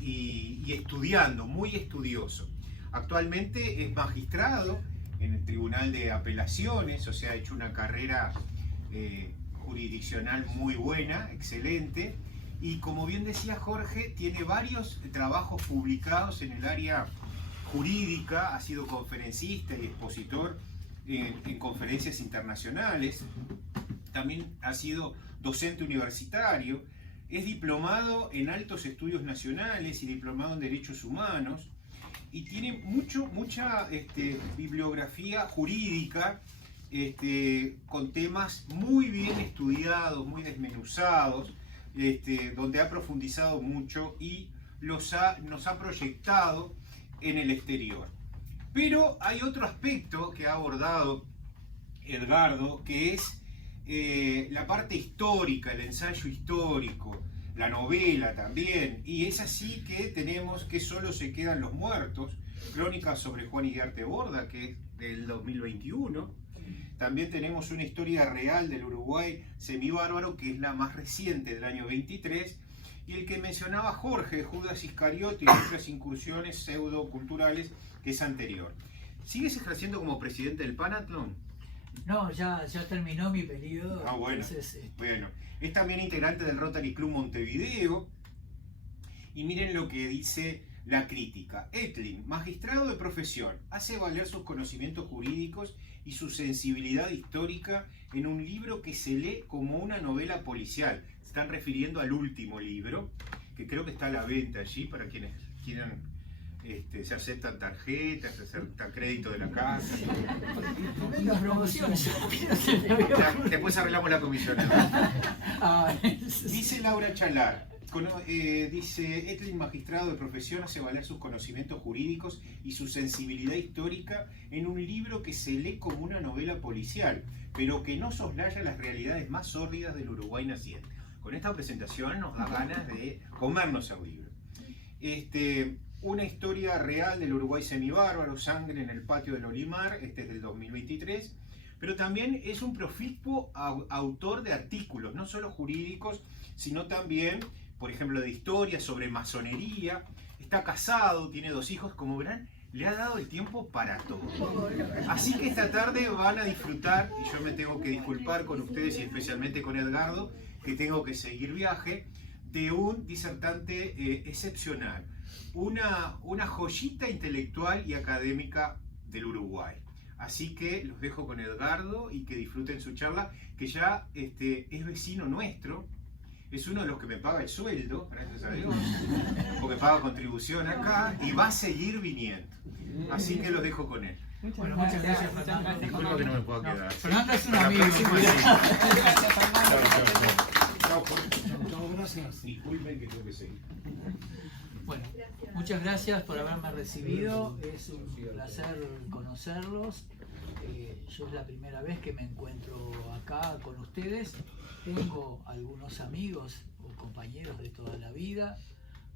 y estudiando, muy estudioso. Actualmente es magistrado en el Tribunal de Apelaciones, o sea, ha hecho una carrera jurisdiccional muy buena, excelente, y como bien decía Jorge, tiene varios trabajos publicados en el área jurídica, ha sido conferencista y expositor en conferencias internacionales, también ha sido docente universitario, es diplomado en altos estudios nacionales y diplomado en derechos humanos, y tiene mucha bibliografía jurídica con temas muy bien estudiados, muy desmenuzados, donde ha profundizado mucho y nos ha proyectado en el exterior. Pero hay otro aspecto que ha abordado Edgardo, que es la parte histórica, el ensayo histórico, la novela también, y es así que tenemos Que solo se quedan los muertos, crónica sobre Juan Iriarte Borda, que es del 2021. También tenemos Una historia real del Uruguay semibárbaro, que es la más reciente, del año 23, y el que mencionaba Jorge, Judas Iscariote y otras incursiones pseudoculturales, que es anterior. ¿Sigues ejerciendo como presidente del Panatlón? No, ya terminó mi periodo. Ah, bueno. Entonces, Bueno, es también integrante del Rotary Club Montevideo. Y miren lo que dice la crítica. Etling, magistrado de profesión, hace valer sus conocimientos jurídicos y su sensibilidad histórica en un libro que se lee como una novela policial. Se están refiriendo al último libro, que creo que está a la venta allí para quienes quieran. Se aceptan tarjetas, se aceptan crédito de la casa. las promociones. Después arreglamos la comisión. Dice Laura Chalar, dice Etling, magistrado de profesión, hace valer sus conocimientos jurídicos y su sensibilidad histórica en un libro que se lee como una novela policial, pero que no soslaya las realidades más sórdidas del Uruguay naciente. Con esta presentación nos da ganas de comernos el libro. Una historia real del Uruguay semibárbaro, Sangre en el patio del Olimar, es del 2023, pero también es un proficuo autor de artículos, no solo jurídicos, sino también, por ejemplo, de historia sobre masonería. Está casado, tiene 2 hijos, como verán, le ha dado el tiempo para todo. Así que esta tarde van a disfrutar, y yo me tengo que disculpar con ustedes y especialmente con Edgardo, que tengo que seguir viaje, de un disertante excepcional. Una joyita intelectual y académica del Uruguay. Así que los dejo con Edgardo y que disfruten su charla, que ya es vecino nuestro, es uno de los que me paga el sueldo, gracias a Dios, porque paga contribución acá y va a seguir viniendo. Así que los dejo con él. Bueno, muchas gracias, Fernando. Disculpa que no me puedo quedar. Fernando es un amigo. Chao, gracias. Disculpen que tengo que seguir. Bueno, muchas gracias por haberme recibido, es un placer conocerlos. Yo es la primera vez que me encuentro acá con ustedes. Tengo algunos amigos o compañeros de toda la vida,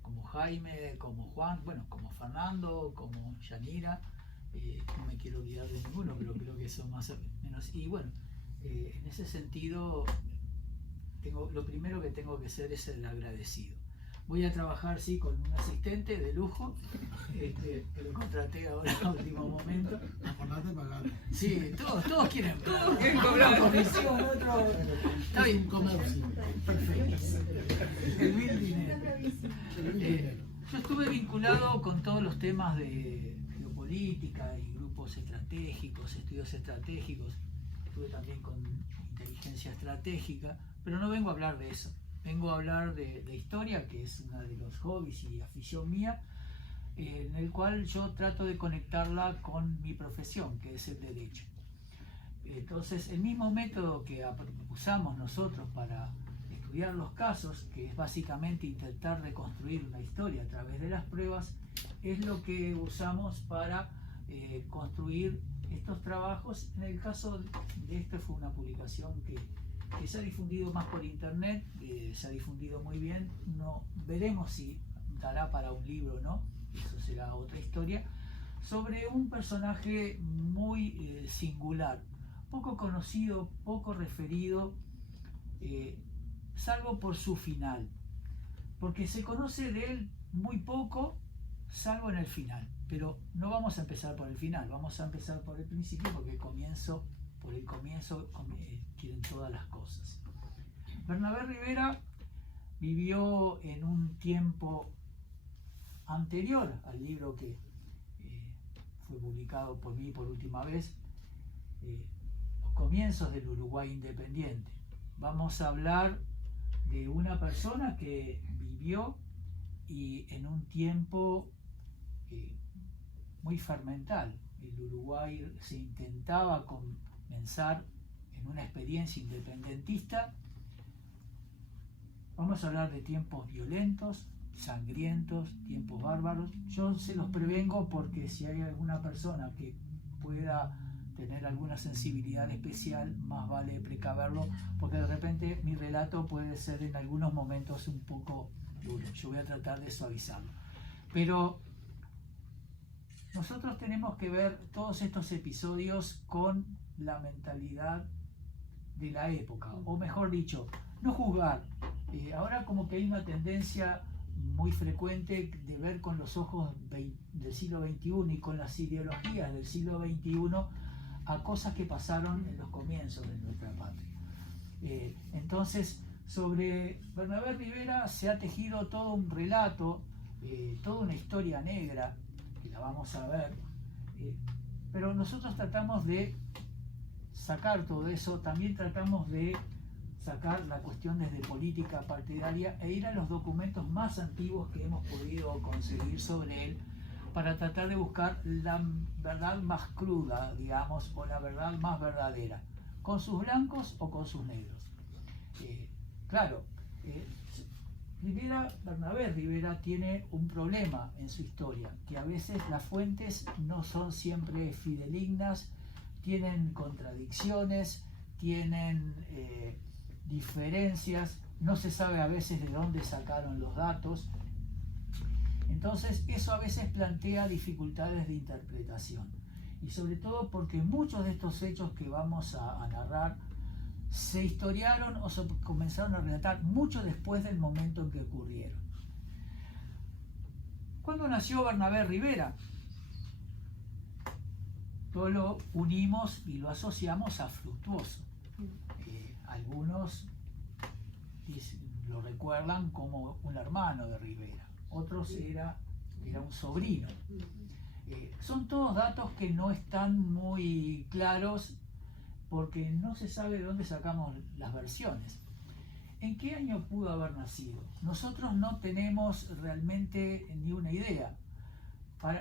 como Jaime, como Juan, bueno, como Fernando, como Yanira. No me quiero olvidar de ninguno, pero creo que son más o menos. Y bueno, en ese sentido, lo primero que tengo que ser es el agradecido. Voy a trabajar, sí, con un asistente de lujo, que lo contraté ahora en último momento. Acordate de pagar. Sí, todos quieren cobrar comisión, otro. Está bien. Comercio. Perfecto. El mil dinero. Yo estuve vinculado con todos los temas de geopolítica y grupos estratégicos, estudios estratégicos. Estuve también con inteligencia estratégica, pero no vengo a hablar de eso. Vengo a hablar de historia, que es uno de los hobbies y afición mía, en el cual yo trato de conectarla con mi profesión, que es el derecho. Entonces, el mismo método que usamos nosotros para estudiar los casos, que es básicamente intentar reconstruir una historia a través de las pruebas, es lo que usamos para construir estos trabajos. En el caso de esto fue una publicación que se ha difundido más por internet, se ha difundido muy bien. No veremos si dará para un libro o no, eso será otra historia, sobre un personaje muy singular, poco conocido, poco referido, salvo por su final, porque se conoce de él muy poco, salvo en el final. Pero no vamos a empezar por el final, vamos a empezar por el principio, porque por el comienzo quieren todas las cosas. Bernabé Rivera vivió en un tiempo anterior al libro que fue publicado por mí por última vez, los comienzos del Uruguay independiente. Vamos a hablar de una persona que vivió y en un tiempo muy fermental. El Uruguay se intentaba comenzar en una experiencia independentista. Vamos a hablar de tiempos violentos, sangrientos, tiempos bárbaros. Yo se los prevengo porque si hay alguna persona que pueda tener alguna sensibilidad especial, más vale precaverlo, porque de repente mi relato puede ser en algunos momentos un poco duro. Yo voy a tratar de suavizarlo. Pero nosotros tenemos que ver todos estos episodios con la mentalidad de la época, o mejor dicho, no juzgar. Ahora como que hay una tendencia muy frecuente de ver con los ojos del siglo XXI y con las ideologías del siglo XXI a cosas que pasaron en los comienzos de nuestra patria. Entonces, sobre Bernabé Rivera se ha tejido todo un relato, toda una historia negra, que la vamos a ver, pero nosotros tratamos de sacar todo eso, también tratamos de sacar la cuestión desde política partidaria e ir a los documentos más antiguos que hemos podido conseguir sobre él para tratar de buscar la verdad más cruda, digamos, o la verdad más verdadera, con sus blancos o con sus negros. Claro, Bernabé Rivera tiene un problema en su historia, que a veces las fuentes no son siempre fidedignas, tienen contradicciones, tienen diferencias, no se sabe a veces de dónde sacaron los datos. Entonces eso a veces plantea dificultades de interpretación, y sobre todo porque muchos de estos hechos que vamos a narrar se historiaron o se comenzaron a relatar mucho después del momento en que ocurrieron. ¿Cuándo nació Bernabé Rivera? Todo lo unimos y lo asociamos a Fructuoso. Algunos lo recuerdan como un hermano de Rivera, otros era un sobrino. Son todos datos que no están muy claros porque no se sabe de dónde sacamos las versiones. ¿En qué año pudo haber nacido? Nosotros no tenemos realmente ni una idea.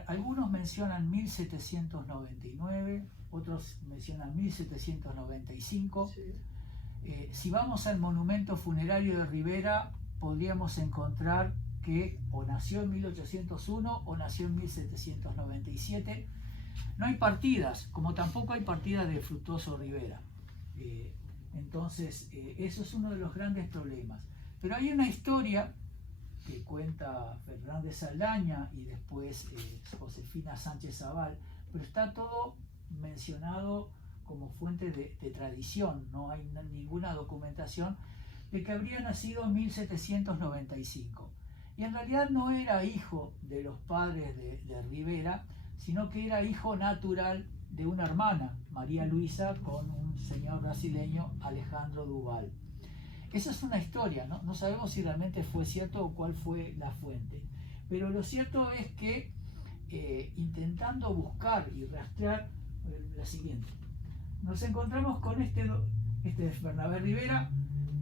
Algunos mencionan 1799, otros mencionan 1795. Sí. Si vamos al monumento funerario de Rivera, podríamos encontrar que o nació en 1801 o nació en 1797. No hay partidas, como tampoco hay partidas de Fructuoso Rivera. Entonces, eso es uno de los grandes problemas. Pero hay una historia que cuenta Fernández Saldaña y después Josefina Sánchez Zabal, pero está todo mencionado como fuente de tradición, no hay ninguna documentación de que habría nacido en 1795. Y en realidad no era hijo de los padres de Rivera, sino que era hijo natural de una hermana, María Luisa, con un señor brasileño, Alejandro Duval. Esa es una historia, ¿no? No sabemos si realmente fue cierto o cuál fue la fuente. Pero lo cierto es que intentando buscar y rastrear la siguiente. Nos encontramos con este es Bernabé Rivera.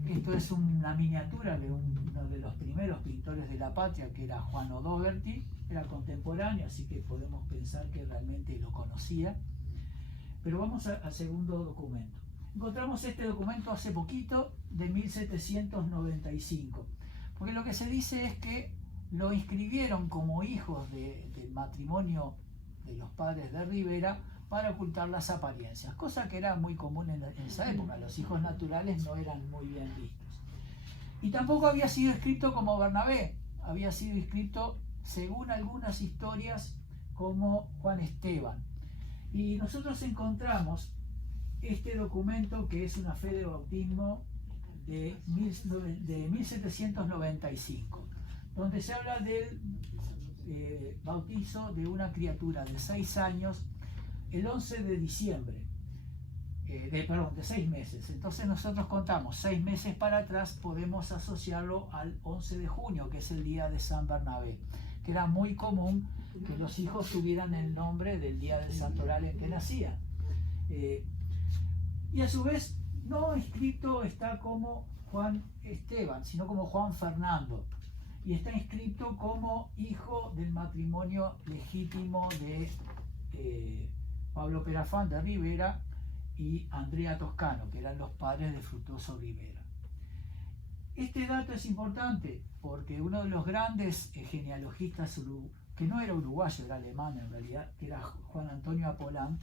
Esto es una miniatura de uno de los primeros pintores de la patria, que era Juan O'Doherty. Era contemporáneo, así que podemos pensar que realmente lo conocía. Pero vamos al segundo documento. Encontramos este documento hace poquito, de 1795, porque lo que se dice es que lo inscribieron como hijos del matrimonio de los padres de Rivera para ocultar las apariencias, cosa que era muy común en esa época. Los hijos naturales no eran muy bien vistos. Y tampoco había sido escrito como Bernabé, había sido escrito, según algunas historias, como Juan Esteban. Y nosotros encontramos este documento, que es una fe de bautismo de 1795, donde se habla del bautizo de una criatura de 6 años el 11 de diciembre, de 6 meses. Entonces nosotros contamos 6 meses para atrás, podemos asociarlo al 11 de junio, que es el día de San Bernabé, que era muy común que los hijos tuvieran el nombre del día del santoral en que nacía. Y a su vez, no escrito está como Juan Esteban, sino como Juan Fernando. Y está inscrito como hijo del matrimonio legítimo de Pablo Perafán de Rivera y Andrea Toscano, que eran los padres de Fructuoso Rivera. Este dato es importante porque uno de los grandes genealogistas, que no era uruguayo, era alemán en realidad, que era Juan Antonio Apolán,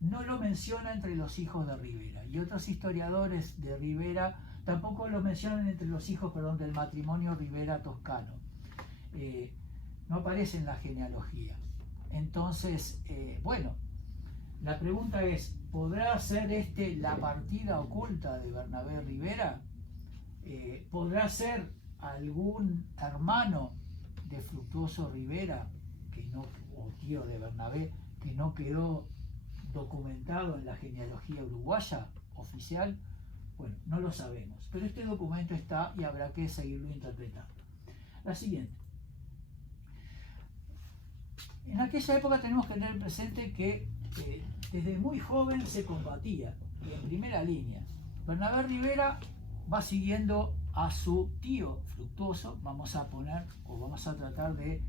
no lo menciona entre los hijos de Rivera. Y otros historiadores de Rivera tampoco lo mencionan entre los hijos, del matrimonio Rivera-Toscano. No aparece en la genealogía. Entonces, bueno, la pregunta es, ¿podrá ser la partida oculta de Bernabé Rivera? ¿Podrá ser algún hermano de Fructuoso Rivera, o tío de Bernabé, que no quedó documentado en la genealogía uruguaya oficial? Bueno, no lo sabemos, pero este documento está y habrá que seguirlo interpretando. La siguiente. En aquella época tenemos que tener presente que desde muy joven se combatía en primera línea. Bernabé Rivera va siguiendo a su tío Fructuoso. Vamos a tratar de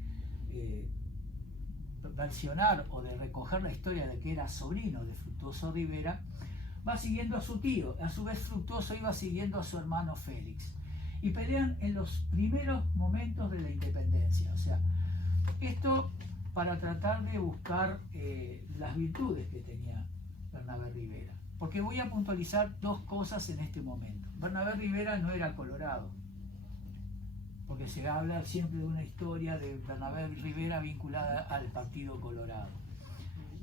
versionar o de recoger la historia de que era sobrino de Fructuoso Rivera. Va siguiendo a su tío, a su vez Fructuoso iba siguiendo a su hermano Félix, y pelean en los primeros momentos de la independencia. O sea, esto para tratar de buscar las virtudes que tenía Bernabé Rivera, porque voy a puntualizar 2 cosas en este momento. Bernabé Rivera no era colorado, porque se habla siempre de una historia de Bernabé Rivera vinculada al Partido Colorado.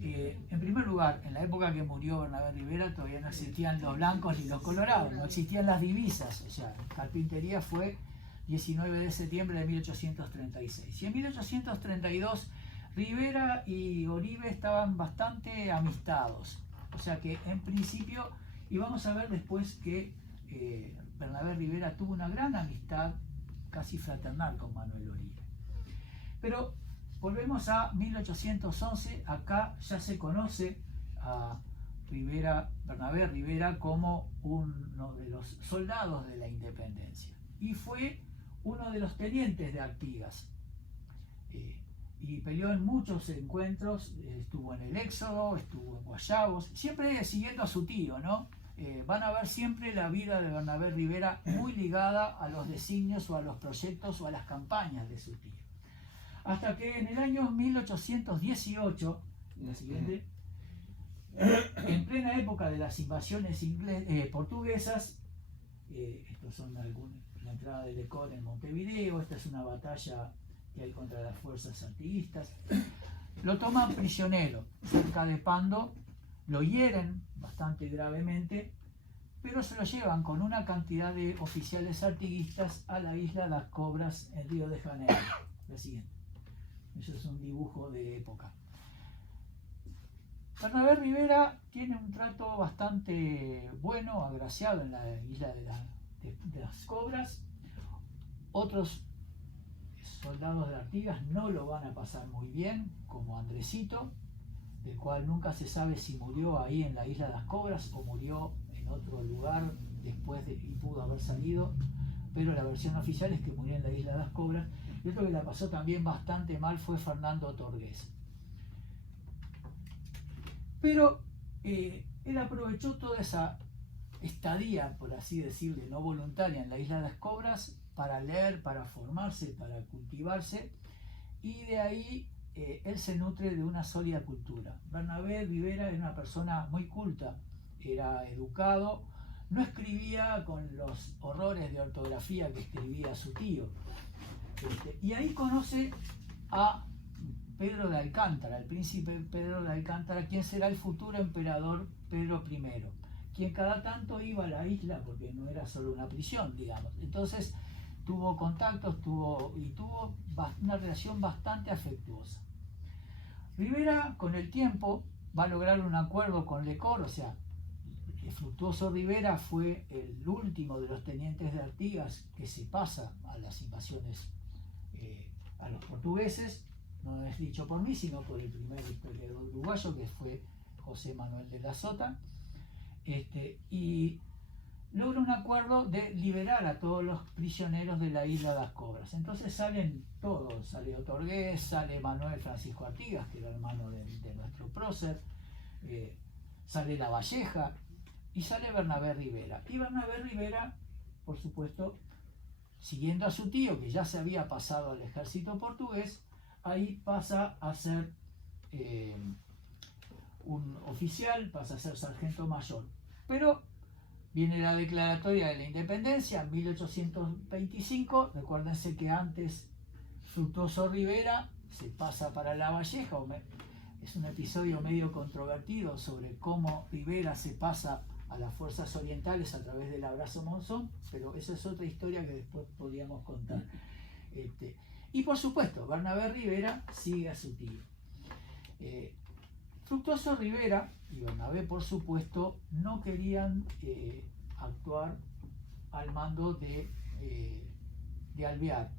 En primer lugar, en la época que murió Bernabé Rivera todavía no existían los blancos ni los colorados, no existían las divisas. O sea, carpintería fue 19 de septiembre de 1836. Y en 1832 Rivera y Oribe estaban bastante amistados. O sea que en principio, y vamos a ver después que Bernabé Rivera tuvo una gran amistad casi fraternal con Manuel Oribe. Pero volvemos a 1811, acá ya se conoce a Bernabé Rivera como uno de los soldados de la independencia y fue uno de los tenientes de Artigas. Y peleó en muchos encuentros, estuvo en el Éxodo, estuvo en Guayabos, siempre siguiendo a su tío, ¿no? Van a ver siempre la vida de Bernabé Rivera muy ligada a los designios o a los proyectos o a las campañas de su tío. Hasta que en el año 1818, la siguiente, en plena época de las invasiones portuguesas, estos son la entrada de Lecor en Montevideo, esta es una batalla que hay contra las fuerzas artiguistas, lo toman prisionero cerca de Pando, lo hieren bastante gravemente, pero se lo llevan con una cantidad de oficiales artiguistas a la isla Las Cobras en Río de Janeiro. La siguiente. Eso es un dibujo de época. Bernabé Rivera tiene un trato bastante bueno, agraciado en la isla de Las Cobras. Otros soldados de Artigas no lo van a pasar muy bien, como Andresito, del cual nunca se sabe si murió ahí en la isla de Las Cobras o murió en otro lugar después y pudo haber salido, pero la versión oficial es que murió en la isla de Las Cobras. Y otro que la pasó también bastante mal fue Fernando Torgués. Pero él aprovechó toda esa estadía, por así decirlo, no voluntaria en la isla de Las Cobras para leer, para formarse, para cultivarse, y de ahí él se nutre de una sólida cultura. Bernabé Rivera era una persona muy culta, era educado, no escribía con los horrores de ortografía que escribía su tío. Y ahí conoce a Pedro de Alcántara, el príncipe Pedro de Alcántara, quien será el futuro emperador Pedro I, quien cada tanto iba a la isla, porque no era solo una prisión, digamos. Entonces tuvo contactos, tuvo una relación bastante afectuosa. Rivera, con el tiempo, va a lograr un acuerdo con Lecor, o sea, Fructuoso Rivera fue el último de los tenientes de Artigas que se pasa a las invasiones a los portugueses. No es dicho por mí, sino por el primer historiador uruguayo, que fue José Manuel de la Sota, y logra un acuerdo de liberar a todos los prisioneros de la isla de las Cobras. Entonces salen todos, sale Otorgués, sale Manuel Francisco Artigas, que era hermano de nuestro prócer, sale La Valleja, y sale Bernabé Rivera. Y Bernabé Rivera, por supuesto, siguiendo a su tío, que ya se había pasado al ejército portugués, ahí pasa a ser un oficial, pasa a ser sargento mayor. Pero viene la declaratoria de la independencia en 1825. Recuérdense que antes Fructuoso Rivera se pasa para La Valleja. Es un episodio medio controvertido sobre cómo Rivera se pasa a las fuerzas orientales a través del Abrazo Monzón, pero esa es otra historia que después podríamos contar. Y por supuesto, Bernabé Rivera sigue a su tío. Fructuoso Rivera y Bernabé, por supuesto, no querían actuar al mando de Alvear,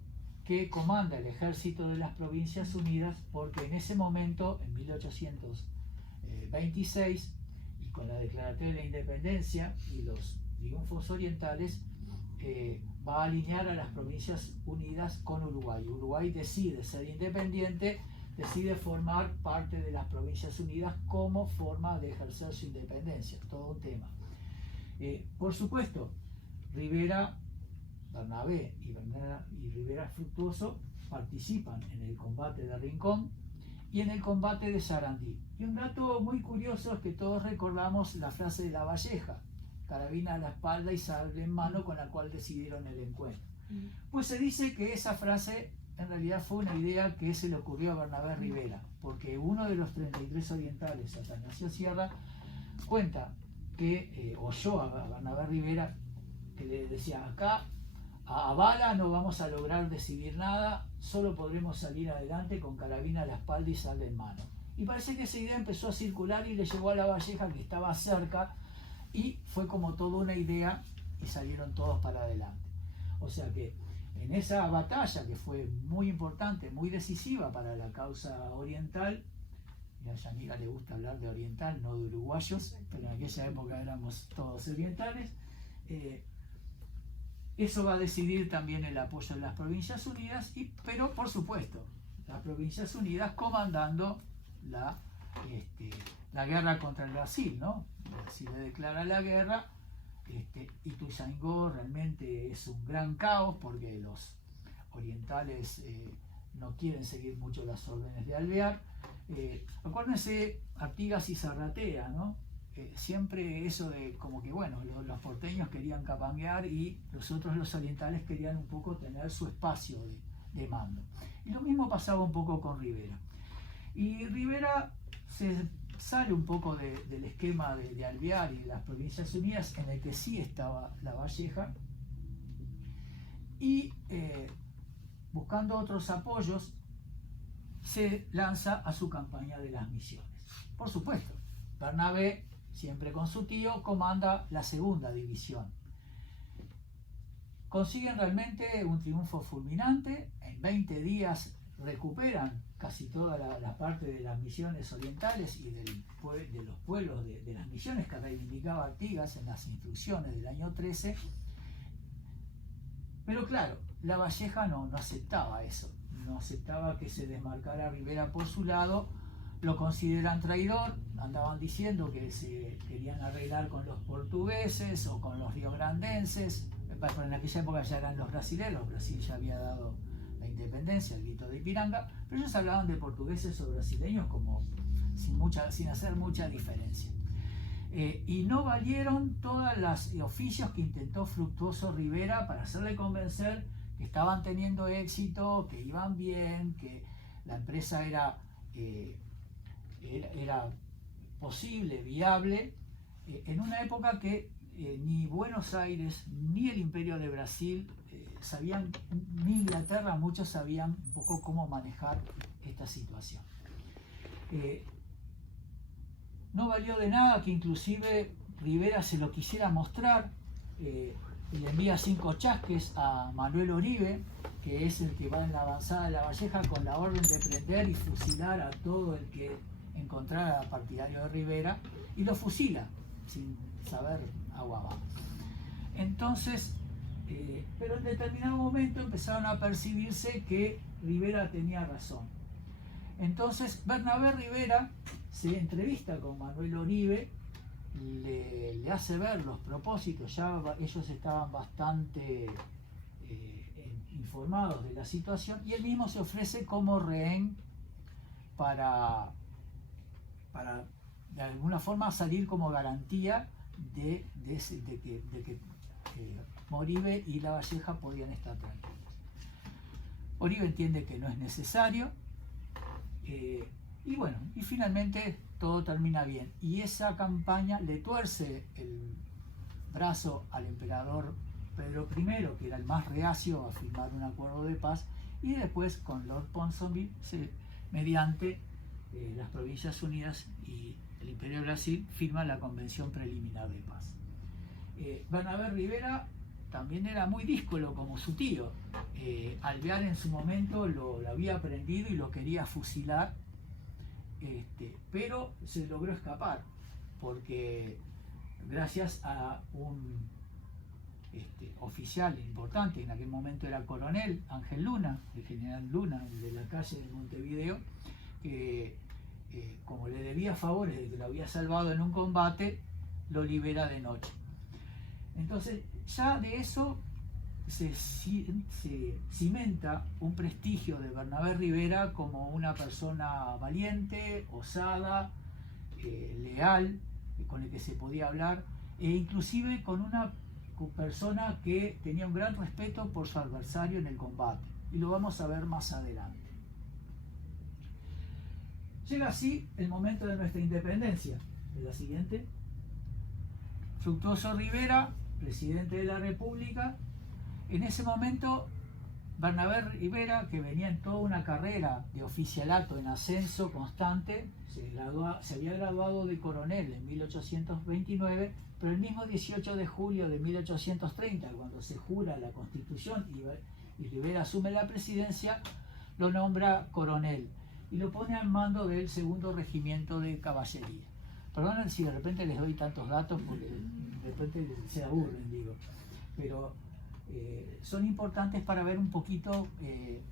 que comanda el ejército de las Provincias Unidas, porque en ese momento, en 1826, y con la declaratoria de la independencia y los triunfos orientales, va a alinear a las Provincias Unidas con Uruguay. Uruguay decide ser independiente, decide formar parte de las Provincias Unidas como forma de ejercer su independencia, todo un tema. Por supuesto, Bernabé y Rivera Fructuoso participan en el combate de Rincón y en el combate de Sarandí. Y un dato muy curioso es que todos recordamos la frase de La Valleja: carabina a la espalda y sable en mano, con la cual decidieron el encuentro. Pues se dice que esa frase en realidad fue una idea que se le ocurrió a Bernabé Rivera, porque uno de los 33 orientales, Atanasio Sierra, cuenta que oyó a Bernabé Rivera que le decía: acá a bala no vamos a lograr decidir nada, solo podremos salir adelante con carabina a la espalda y sable en mano. Y parece que esa idea empezó a circular y le llegó a La Valleja, que estaba cerca, y fue como toda una idea y salieron todos para adelante. O sea que en esa batalla, que fue muy importante, muy decisiva para la causa oriental, y a Yanira le gusta hablar de oriental, no de uruguayos, pero en aquella época éramos todos orientales, eso va a decidir también el apoyo de las Provincias Unidas, pero por supuesto, las Provincias Unidas comandando la guerra contra el Brasil, ¿no? Si le declara la guerra, Ituzaingó realmente es un gran caos, porque los orientales no quieren seguir mucho las órdenes de Alvear. Acuérdense Artigas y Zarratea, ¿no? Siempre eso de como que, bueno, los porteños querían capanguear y los orientales querían un poco tener su espacio de mando. Y lo mismo pasaba un poco con Rivera. Y Rivera se sale un poco del esquema de Alvear y de las Provincias Unidas, en el que sí estaba La Valleja, y buscando otros apoyos, se lanza a su campaña de las Misiones. Por supuesto, Bernabé, siempre con su tío, comanda la segunda división. Consiguen realmente un triunfo fulminante. En 20 días recuperan casi toda la parte de las Misiones orientales y de los pueblos de las Misiones que reivindicaba Artigas en las instrucciones del año 13. Pero claro, La Valleja no aceptaba eso, no aceptaba que se desmarcara Rivera por su lado. Lo consideran traidor, andaban diciendo que se querían arreglar con los portugueses o con los riograndenses, pero en aquella época ya eran los brasileños. Brasil ya había dado la independencia, el grito de Ipiranga, pero ellos hablaban de portugueses o brasileños como sin hacer mucha diferencia. Y no valieron todos los oficios que intentó Fructuoso Rivera para hacerle convencer que estaban teniendo éxito, que iban bien, que la empresa era posible, viable, en una época que ni Buenos Aires ni el Imperio de Brasil sabían, ni Inglaterra, muchos sabían un poco cómo manejar esta situación. No valió de nada que inclusive Rivera se lo quisiera mostrar, le envía 5 chasques a Manuel Oribe, que es el que va en la avanzada de La Valleja con la orden de prender y fusilar a todo el que encontrara partidario de Rivera, y lo fusila sin saber agua abajo. Entonces, pero en determinado momento empezaron a percibirse que Rivera tenía razón. Entonces Bernabé Rivera se entrevista con Manuel Oribe, le hace ver los propósitos, ya ellos estaban bastante informados de la situación, y él mismo se ofrece como rehén para de alguna forma salir como garantía de que Oribe y La Valleja podían estar tranquilos. Oribe entiende que no es necesario, y bueno, y finalmente todo termina bien, y esa campaña le tuerce el brazo al emperador Pedro I, que era el más reacio a firmar un acuerdo de paz, y después con Lord Ponsonby, mediante las Provincias Unidas y el Imperio de Brasil, firma la Convención Preliminar de Paz. Bernabé Rivera también era muy díscolo como su tío. Alvear en su momento lo había prendido y lo quería fusilar, pero se logró escapar, porque gracias a un oficial importante, en aquel momento era coronel, Ángel Luna, el general Luna, de la calle de Montevideo, que como le debía favores de que lo había salvado en un combate, lo libera de noche. Entonces ya de eso se cimenta un prestigio de Bernabé Rivera como una persona valiente, osada, leal, con el que se podía hablar, e inclusive con una persona que tenía un gran respeto por su adversario en el combate, y lo vamos a ver más adelante. Llega así el momento de nuestra independencia. ¿Es la siguiente? Fructuoso Rivera, presidente de la República. En ese momento, Bernabé Rivera, que venía en toda una carrera de oficialato en ascenso constante, se había graduado de coronel en 1829, pero el mismo 18 de julio de 1830, cuando se jura la Constitución y Rivera asume la presidencia, lo nombra coronel y lo pone al mando del segundo regimiento de caballería. Perdonen si de repente les doy tantos datos, porque de repente se aburren, digo, pero son importantes para ver un poquito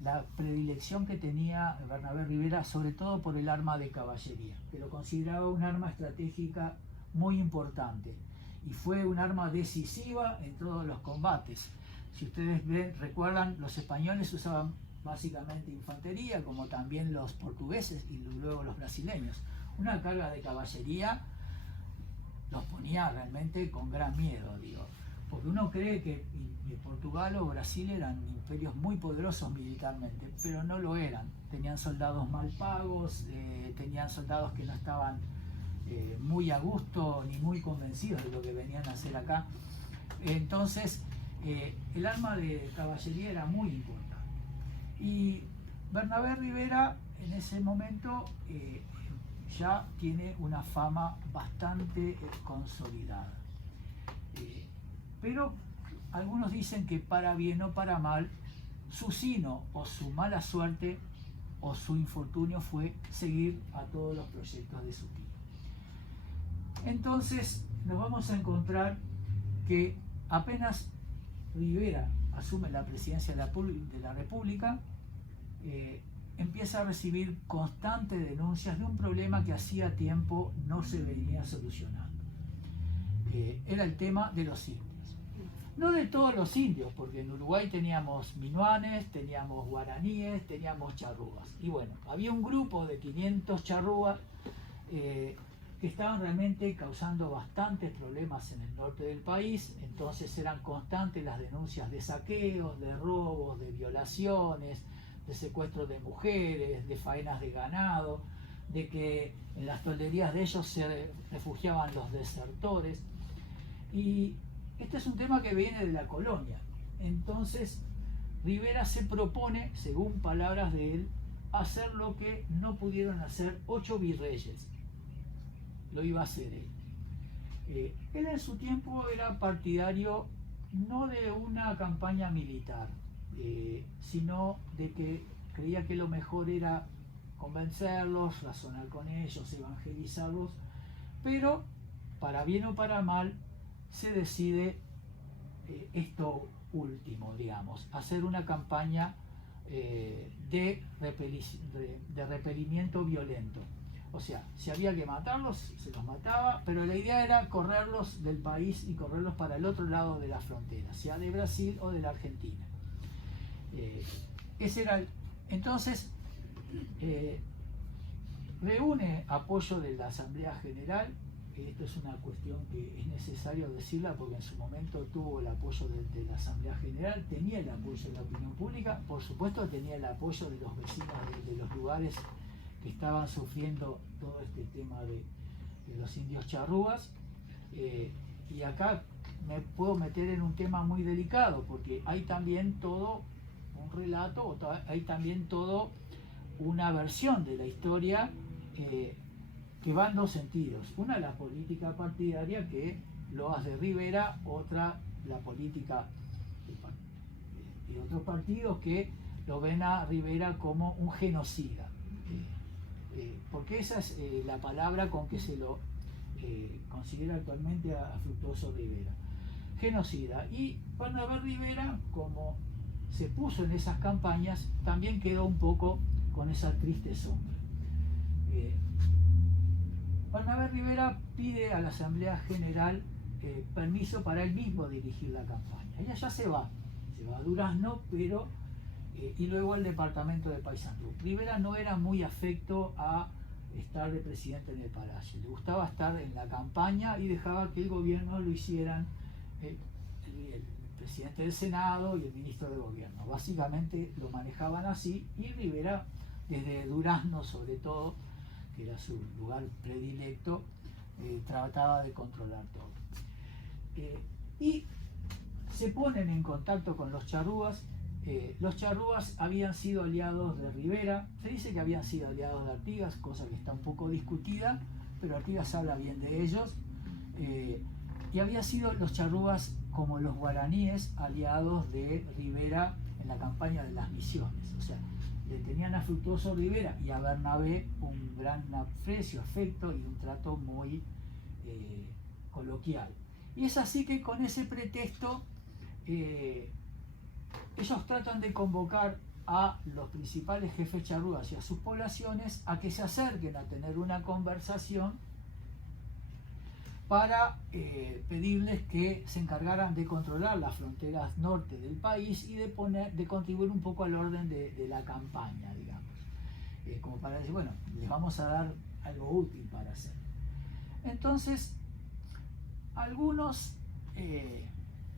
la predilección que tenía Bernabé Rivera, sobre todo por el arma de caballería, que lo consideraba un arma estratégica muy importante y fue un arma decisiva en todos los combates. Si ustedes recuerdan, los españoles usaban básicamente infantería, como también los portugueses y luego los brasileños. Una carga de caballería los ponía realmente con gran miedo, digo, porque uno cree que Portugal o Brasil eran imperios muy poderosos militarmente, pero no lo eran. Tenían soldados mal pagos, tenían soldados que no estaban muy a gusto ni muy convencidos de lo que venían a hacer acá. Entonces, el arma de caballería era muy importante. Y Bernabé Rivera en ese momento ya tiene una fama bastante consolidada. Pero algunos dicen que para bien o para mal, su sino o su mala suerte o su infortunio fue seguir a todos los proyectos de su tío. Entonces nos vamos a encontrar que apenas Rivera asume la presidencia de la República, empieza a recibir constantes denuncias de un problema que hacía tiempo no se venía solucionando. Era el tema de los indios. No de todos los indios, porque en Uruguay teníamos minuanes, teníamos guaraníes, teníamos charrúas. Y bueno, había un grupo de 500 charrúas que estaban realmente causando bastantes problemas en el norte del país. Entonces eran constantes las denuncias de saqueos, de robos, de violaciones, de secuestros de mujeres, de faenas de ganado, de que en las tolderías de ellos se refugiaban los desertores. Y este es un tema que viene de la colonia. Entonces Rivera se propone, según palabras de él, hacer lo que no pudieron hacer 8 virreyes. Lo iba a hacer él. Él en su tiempo era partidario no de una campaña militar, sino de que creía que lo mejor era convencerlos, razonar con ellos, evangelizarlos, pero para bien o para mal se decide esto último, digamos, hacer una campaña de repelimiento violento. O sea, si había que matarlos, se los mataba, pero la idea era correrlos del país y correrlos para el otro lado de la frontera, sea de Brasil o de la Argentina. Ese era entonces, reúne apoyo de la Asamblea General. Esto es una cuestión que es necesario decirla porque en su momento tuvo el apoyo de la Asamblea General, tenía el apoyo de la opinión pública, por supuesto tenía el apoyo de los vecinos de los lugares que estaban sufriendo todo este tema de los indios charrúas. Y acá me puedo meter en un tema muy delicado porque hay también todo un relato, hay también todo una versión de la historia que va en dos sentidos. Una, la política partidaria que lo hace Rivera, otra, la política de otros partidos que lo ven a Rivera como un genocida. Porque esa es la palabra con que se lo considera actualmente a Fructuoso Rivera. Genocida. Y Bernabé Rivera, como se puso en esas campañas, también quedó un poco con esa triste sombra. Bernabé Rivera pide a la Asamblea General permiso para él mismo dirigir la campaña. Ella ya se va a Durazno, pero y luego al departamento de Paysandú. Rivera no era muy afecto a estar de presidente en el Palacio, le gustaba estar en la campaña y dejaba que el gobierno lo hicieran el presidente del Senado y el ministro de Gobierno. Básicamente lo manejaban así y Rivera, desde Durazno sobre todo, que era su lugar predilecto, trataba de controlar todo. Y se ponen en contacto con los charrúas. Los charrúas habían sido aliados de Rivera, se dice que habían sido aliados de Artigas, cosa que está un poco discutida, pero Artigas habla bien de ellos, y habían sido los charrúas como los guaraníes aliados de Rivera en la campaña de las Misiones. O sea, le tenían a Fructuoso Rivera y a Bernabé un gran aprecio, afecto y un trato muy coloquial. Y es así que con ese pretexto ellos tratan de convocar a los principales jefes charrúas y a sus poblaciones a que se acerquen a tener una conversación para pedirles que se encargaran de controlar las fronteras norte del país y de contribuir un poco al orden de la campaña, digamos. Como para decir, bueno, les vamos a dar algo útil para hacer. Entonces, algunos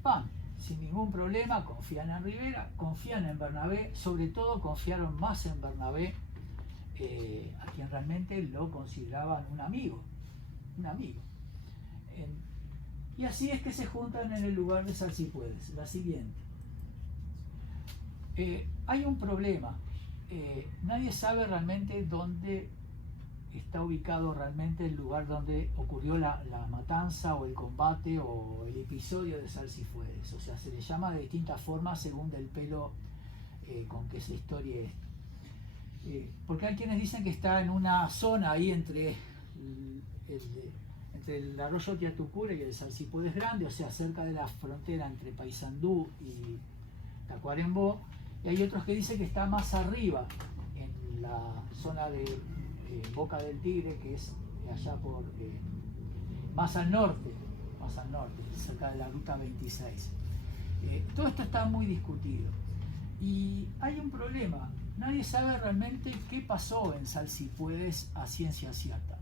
van sin ningún problema, confían en Rivera, confían en Bernabé, sobre todo confiaron más en Bernabé, a quien realmente lo consideraban un amigo. Y así es que se juntan en el lugar de Salsipuedes, la siguiente. Hay un problema, nadie sabe realmente dónde está ubicado realmente el lugar donde ocurrió la matanza o el combate o el episodio de Salsipuedes. O sea, se le llama de distintas formas según del pelo con que se historie esto. Porque hay quienes dicen que está en una zona ahí entre el arroyo Tiatucura y el Salsipuedes Grande, o sea, cerca de la frontera entre Paysandú y Tacuarembó, y hay otros que dicen que está más arriba, en la zona de Boca del Tigre, que es allá por más al norte, cerca de la ruta 26. Todo esto está muy discutido y hay un problema, nadie sabe realmente qué pasó en Salsipuedes a ciencia cierta,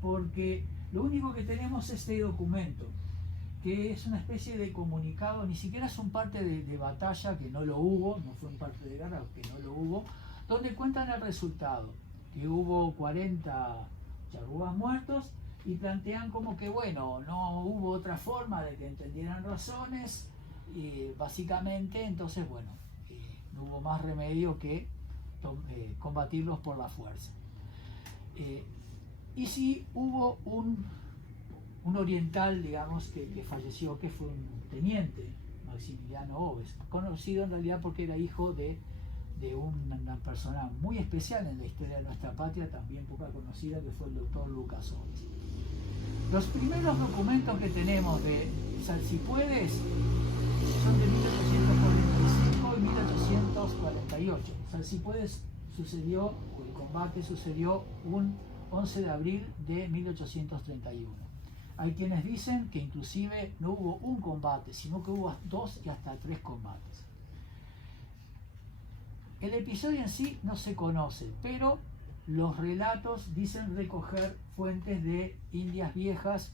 porque lo único que tenemos es este documento, que es una especie de comunicado, ni siquiera es un parte de batalla, que no lo hubo, no fue un parte de guerra, que no lo hubo, donde cuentan el resultado, que hubo 40 charrúas muertos y plantean como que, bueno, no hubo otra forma de que entendieran razones, y básicamente, entonces, bueno, no hubo más remedio que combatirlos por la fuerza. Y sí hubo un oriental, digamos, que falleció, que fue un teniente, Maximiliano Oves, conocido en realidad porque era hijo de una persona muy especial en la historia de nuestra patria, también poca conocida, que fue el doctor Lucas Oves. Los primeros documentos que tenemos de Salsipuedes son de 1845 y 1848. Salsipuedes sucedió, o el combate sucedió un 11 de abril de 1831. Hay quienes dicen que inclusive no hubo un combate, sino que hubo 2 y hasta 3 combates. El episodio en sí no se conoce, pero los relatos dicen recoger fuentes de indias viejas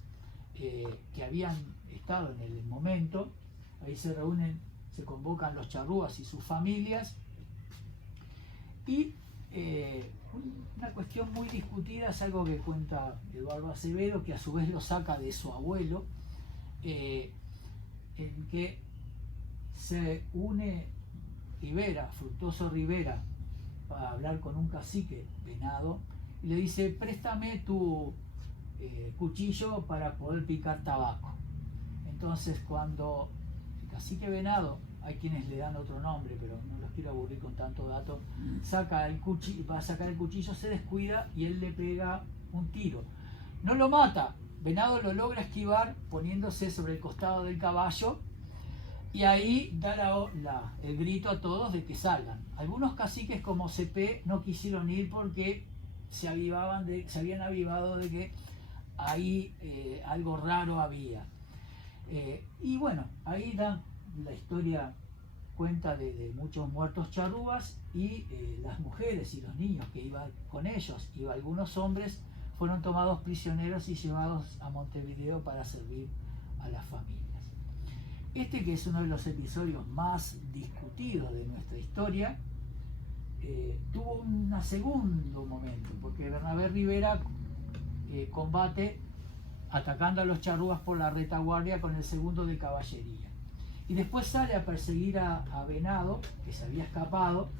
que habían estado en el momento. Ahí se reúnen, se convocan los charrúas y sus familias. Y una cuestión muy discutida es algo que cuenta Eduardo Acevedo, que a su vez lo saca de su abuelo, en que se une Rivera, Fructuoso Rivera, para hablar con un cacique venado, y le dice: préstame tu cuchillo para poder picar tabaco. Entonces, cuando el cacique venado, hay quienes le dan otro nombre, pero no los quiero aburrir con tanto dato, va a sacar el cuchillo, se descuida y él le pega un tiro. No lo mata, Venado lo logra esquivar poniéndose sobre el costado del caballo, y ahí da el grito a todos de que salgan. Algunos caciques como Cepé no quisieron ir porque se habían avivado de que ahí algo raro había. Y bueno, ahí dan la historia, cuenta de muchos muertos charrúas, y las mujeres y los niños que iban con ellos, y algunos hombres, fueron tomados prisioneros y llevados a Montevideo para servir a las familias. Este, que es uno de los episodios más discutidos de nuestra historia, tuvo un segundo momento, porque Bernabé Rivera combate atacando a los charrúas por la retaguardia con el segundo de caballería. Y después sale a perseguir a Venado, que se había escapado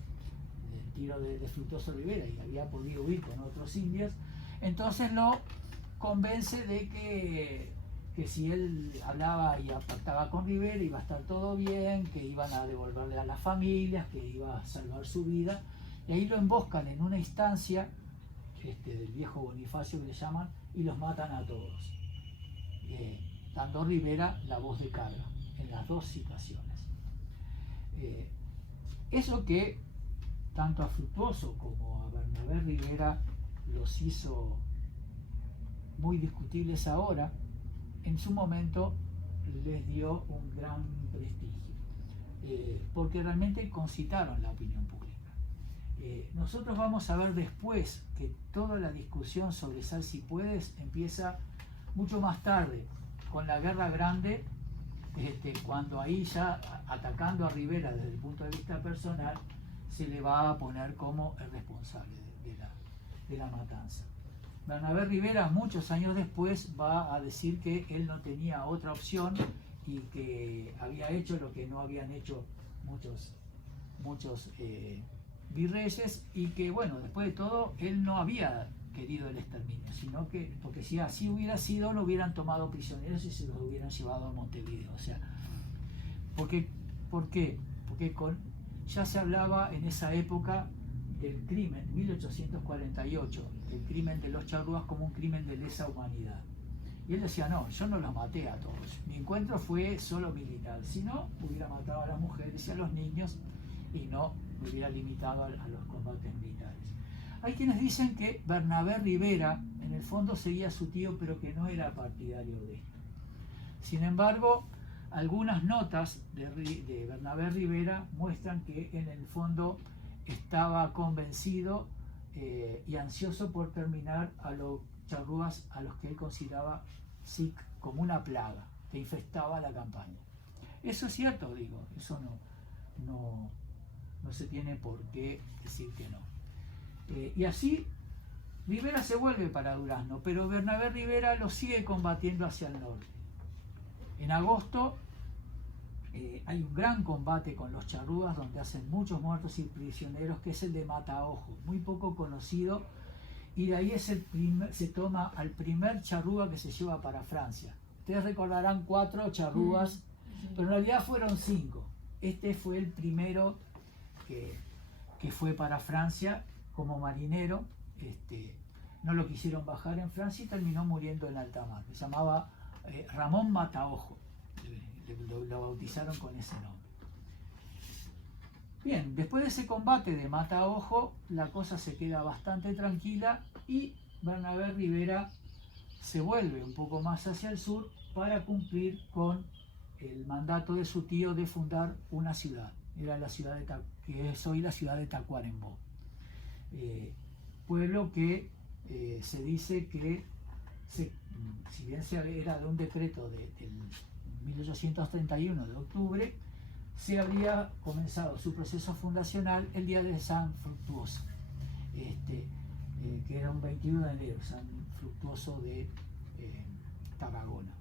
del tiro de Fructuoso Rivera y había podido huir con otros indios. Entonces lo convence de que si él hablaba y pactaba con Rivera iba a estar todo bien, que iban a devolverle a las familias, que iba a salvar su vida. Y ahí lo emboscan en una instancia del viejo Bonifacio, que le llaman, y los matan a todos, dando Rivera la voz de carga en las dos situaciones. Eso que tanto a Fructuoso como a Bernabé Rivera los hizo muy discutibles ahora, en su momento les dio un gran prestigio, porque realmente concitaron la opinión pública. Nosotros vamos a ver después que toda la discusión sobre Salsipuedes empieza mucho más tarde, con la Guerra Grande, cuando ahí ya atacando a Rivera desde el punto de vista personal, se le va a poner como el responsable de la matanza. Bernabé Rivera, muchos años después, va a decir que él no tenía otra opción y que había hecho lo que no habían hecho muchos virreyes, y que, bueno, después de todo, él no había querido el exterminio, sino que, porque si así hubiera sido, lo hubieran tomado prisioneros y se los hubieran llevado a Montevideo. O sea, ¿por qué? Porque ya se hablaba en esa época del crimen, 1848, el crimen de los charrúas como un crimen de lesa humanidad. Y él decía: no, yo no los maté a todos, mi encuentro fue solo militar, si no, hubiera matado a las mujeres y a los niños y no me hubiera limitado a los combates militares. Hay quienes dicen que Bernabé Rivera en el fondo seguía a su tío, pero que no era partidario de esto. Sin embargo, algunas notas de Bernabé Rivera muestran que en el fondo estaba convencido y ansioso por terminar a los charrúas, a los que él consideraba como una plaga que infestaba la campaña. Eso es cierto, digo, eso no se tiene por qué decir que no. Y así Rivera se vuelve para Durazno, pero Bernabé Rivera lo sigue combatiendo hacia el norte. En agosto hay un gran combate con los charrúas donde hacen muchos muertos y prisioneros, que es el de Mataojo, muy poco conocido, y de ahí se toma al primer charrúa que se lleva para Francia. Ustedes recordarán 4 charrúas, pero en realidad fueron 5. Este fue el primero que fue para Francia como marinero. No lo quisieron bajar en Francia y terminó muriendo en alta mar. Se llamaba Ramón Mataojo, lo bautizaron con ese nombre. Bien, después de ese combate de Mataojo, la cosa se queda bastante tranquila y Bernabé Rivera se vuelve un poco más hacia el sur para cumplir con el mandato de su tío de fundar una ciudad. Era la ciudad que es hoy la ciudad de Tacuarembó. Pueblo que se dice que, si bien era de un decreto del 1831 de octubre, se habría comenzado su proceso fundacional el día de San Fructuoso, que era un 21 de enero, San Fructuoso de Tarragona.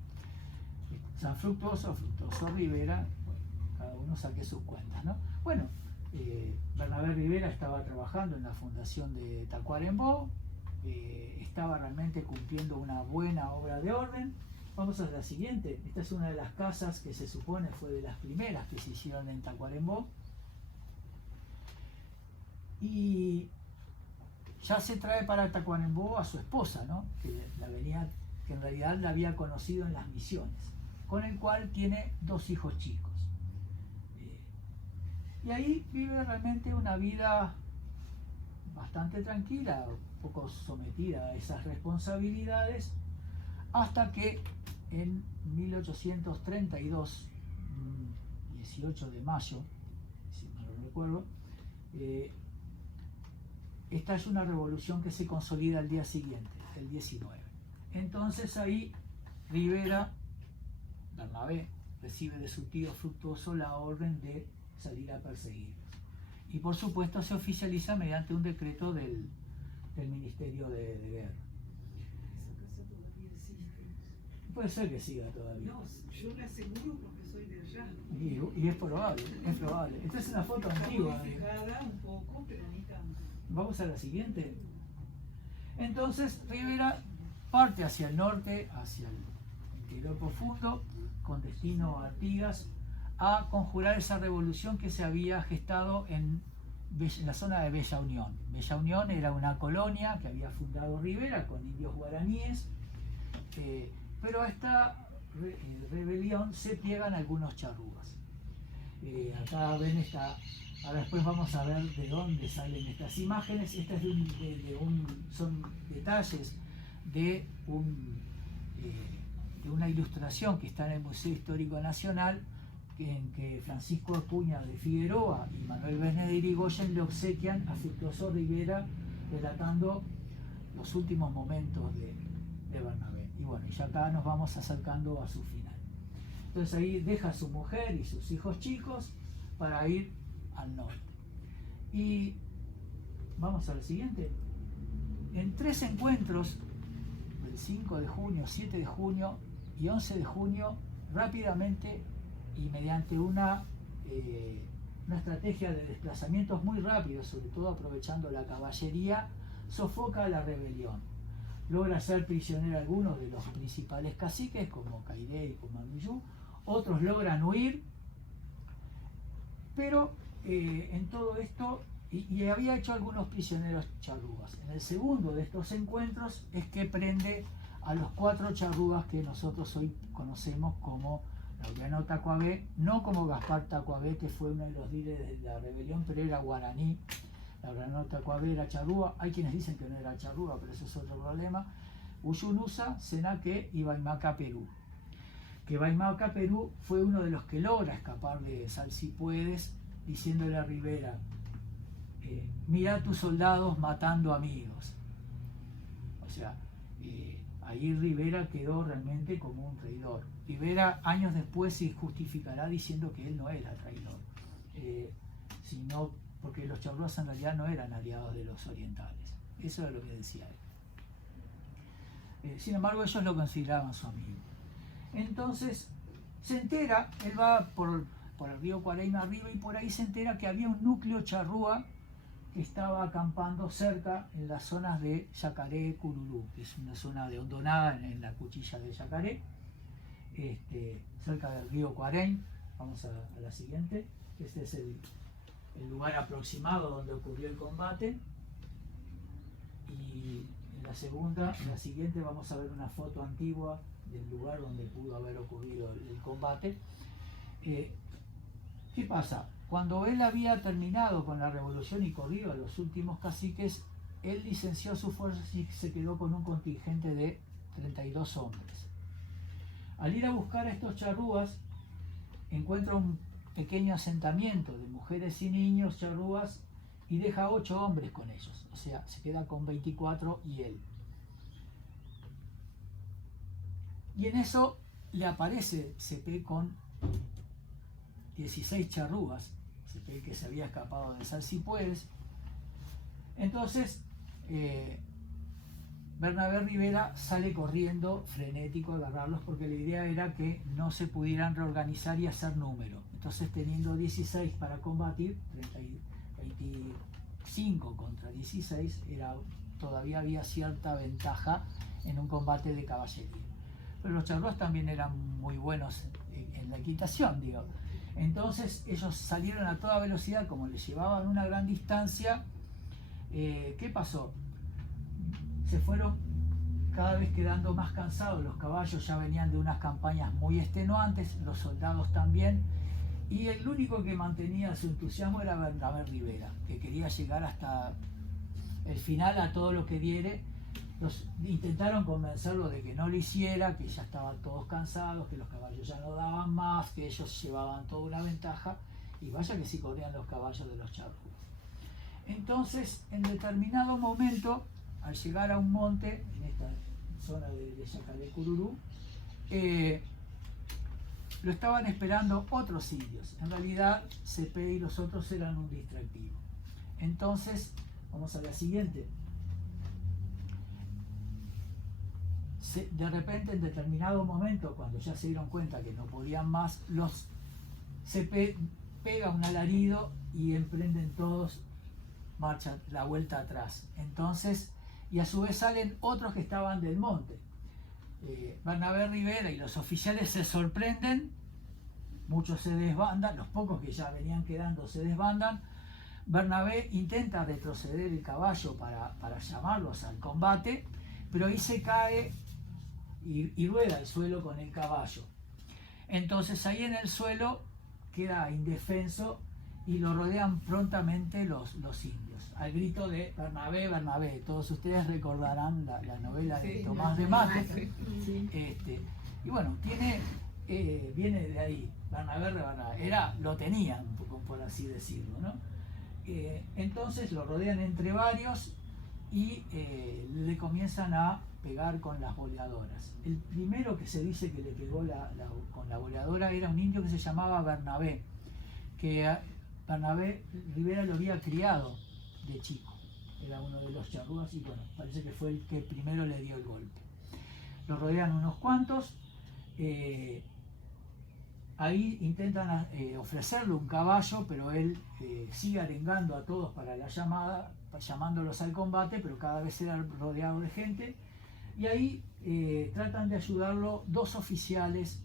San Fructuoso, Fructuoso Rivera, bueno, cada uno saque sus cuentas, ¿no? Bueno, Bernabé Rivera estaba trabajando en la fundación de Tacuarembó, estaba realmente cumpliendo una buena obra de orden. Vamos a la siguiente. Esta es una de las casas que se supone fue de las primeras que se hicieron en Tacuarembó. Y ya se trae para Tacuarembó a su esposa, ¿no? que en realidad la había conocido en las misiones, con el cual tiene 2 hijos chicos. Y ahí vive realmente una vida bastante tranquila, un poco sometida a esas responsabilidades, hasta que en 1832, 18 de mayo, si no lo recuerdo, esta es una revolución que se consolida al día siguiente, el 19. Entonces ahí Bernabé recibe de su tío Fructuoso la orden de salir a perseguirlos. Y por supuesto se oficializa mediante un decreto del Ministerio de Guerra. Puede ser que siga todavía. No, yo le aseguro porque soy de allá. Y es probable, es probable. Esta es una foto antigua. Modificada un poco, pero ni tanto. Vamos a la siguiente. Entonces Rivera parte hacia el norte, hacia el interior profundo, con destino a Artigas, a conjurar esa revolución que se había gestado en la zona de Bella Unión. Bella Unión era una colonia que había fundado Rivera con indios guaraníes, pero a esta rebelión se pliegan algunos charrúas. Acá ven ahora después vamos a ver de dónde salen estas imágenes. Estas son detalles de una ilustración que está en el Museo Histórico Nacional, en que Francisco Acuña de Figueroa y Manuel Benet de Irigoyen le obsequian a Fructuoso Rivera, relatando los últimos momentos de Bernabé. Y bueno, ya acá nos vamos acercando a su final. Entonces ahí deja a su mujer y sus hijos chicos para ir al norte. Y vamos al siguiente. En 3 encuentros, el 5 de junio, 7 de junio y 11 de junio, rápidamente y mediante una estrategia de desplazamientos muy rápidos, sobre todo aprovechando la caballería, sofoca la rebelión. Logra hacer prisionero a algunos de los principales caciques, como Cairé y Comaruyú. Otros logran huir, pero en todo esto, y había hecho algunos prisioneros charrúas. En el segundo de estos encuentros es que prende a los 4 charrúas que nosotros hoy conocemos como Laureano Tacuabé, no como Gaspar Tacuabé, que fue uno de los líderes de la rebelión, pero era guaraní. Laureano Tacuabé era charrúa. Hay quienes dicen que no era charrúa, pero eso es otro problema. Uyunusa, Senaque y Baimaca Perú. Que Baimaca Perú fue uno de los que logra escapar de Salsipuedes, diciéndole a Rivera: mira a tus soldados matando amigos. O sea, ahí Rivera quedó realmente como un traidor. Rivera años después se justificará diciendo que él no era traidor, sino porque los charrúas en realidad no eran aliados de los orientales. Eso es lo que decía él. Sin embargo, ellos lo consideraban su amigo. Entonces se entera, él va por el río Cuareima arriba, y por ahí se entera que había un núcleo charrúa que estaba acampando cerca en las zonas de Yacaré, Cururú, que es una zona de hondonada en la cuchilla de Yacaré, cerca del río Cuareim. Vamos a la siguiente. Este es el lugar aproximado donde ocurrió el combate. Y en la siguiente vamos a ver una foto antigua del lugar donde pudo haber ocurrido el combate. ¿Qué pasa? Cuando él había terminado con la revolución y corrido a los últimos caciques, él licenció sus fuerzas y se quedó con un contingente de 32 hombres. Al ir a buscar a estos charrúas, encuentra un pequeño asentamiento de mujeres y niños charrúas y deja 8 hombres con ellos, o sea, se queda con 24 y él. Y en eso le aparece Cepé con 16 charrúas, Cepé que se había escapado de Salsipuedes. Entonces, Bernabé Rivera sale corriendo frenético a agarrarlos, porque la idea era que no se pudieran reorganizar y hacer número. Entonces, teniendo 16 para combatir, 25 contra 16, todavía había cierta ventaja en un combate de caballería. Pero los charrúas también eran muy buenos en la equitación, digo. Entonces ellos salieron a toda velocidad, como les llevaban una gran distancia. ¿Qué pasó? Se fueron cada vez quedando más cansados, los caballos ya venían de unas campañas muy extenuantes, los soldados también, y el único que mantenía su entusiasmo era Bernabé Rivera, que quería llegar hasta el final a todo lo que diere. Intentaron convencerlo de que no lo hiciera, que ya estaban todos cansados, que los caballos ya no daban más, que ellos llevaban toda una ventaja, y vaya que sí corrían los caballos de los charrúas. Entonces, en determinado momento, al llegar a un monte, en esta zona de Yacaré, Cururú, lo estaban esperando otros indios. En realidad, Cepé y los otros eran un distractivo. Entonces, vamos a la siguiente. De repente, en determinado momento, cuando ya se dieron cuenta que no podían más, los Cepé pega un alarido y emprenden todos marcha la vuelta atrás. Entonces, y a su vez salen otros que estaban del monte. Bernabé Rivera y los oficiales se sorprenden, muchos se desbandan, los pocos que ya venían quedando se desbandan. Bernabé intenta retroceder el caballo para llamarlos al combate, pero ahí se cae y rueda el suelo con el caballo. Entonces ahí en el suelo queda indefenso y lo rodean prontamente los indios, al grito de Bernabé, Bernabé. Todos ustedes recordarán la novela de Tomás de Mate. Y bueno, viene de ahí, Bernabé, Bernabé. Lo tenían, por así decirlo, ¿no? Entonces lo rodean entre varios y le comienzan a pegar con las boleadoras. El primero que se dice que le pegó con la boleadora era un indio que se llamaba Bernabé, que Bernabé Rivera lo había criado de chico, era uno de los charrúas y bueno, parece que fue el que primero le dio el golpe. Lo rodean unos cuantos, ahí intentan ofrecerle un caballo, pero él sigue arengando a todos para la llamada, llamándolos al combate, pero cada vez era rodeado de gente, y ahí tratan de ayudarlo 2 oficiales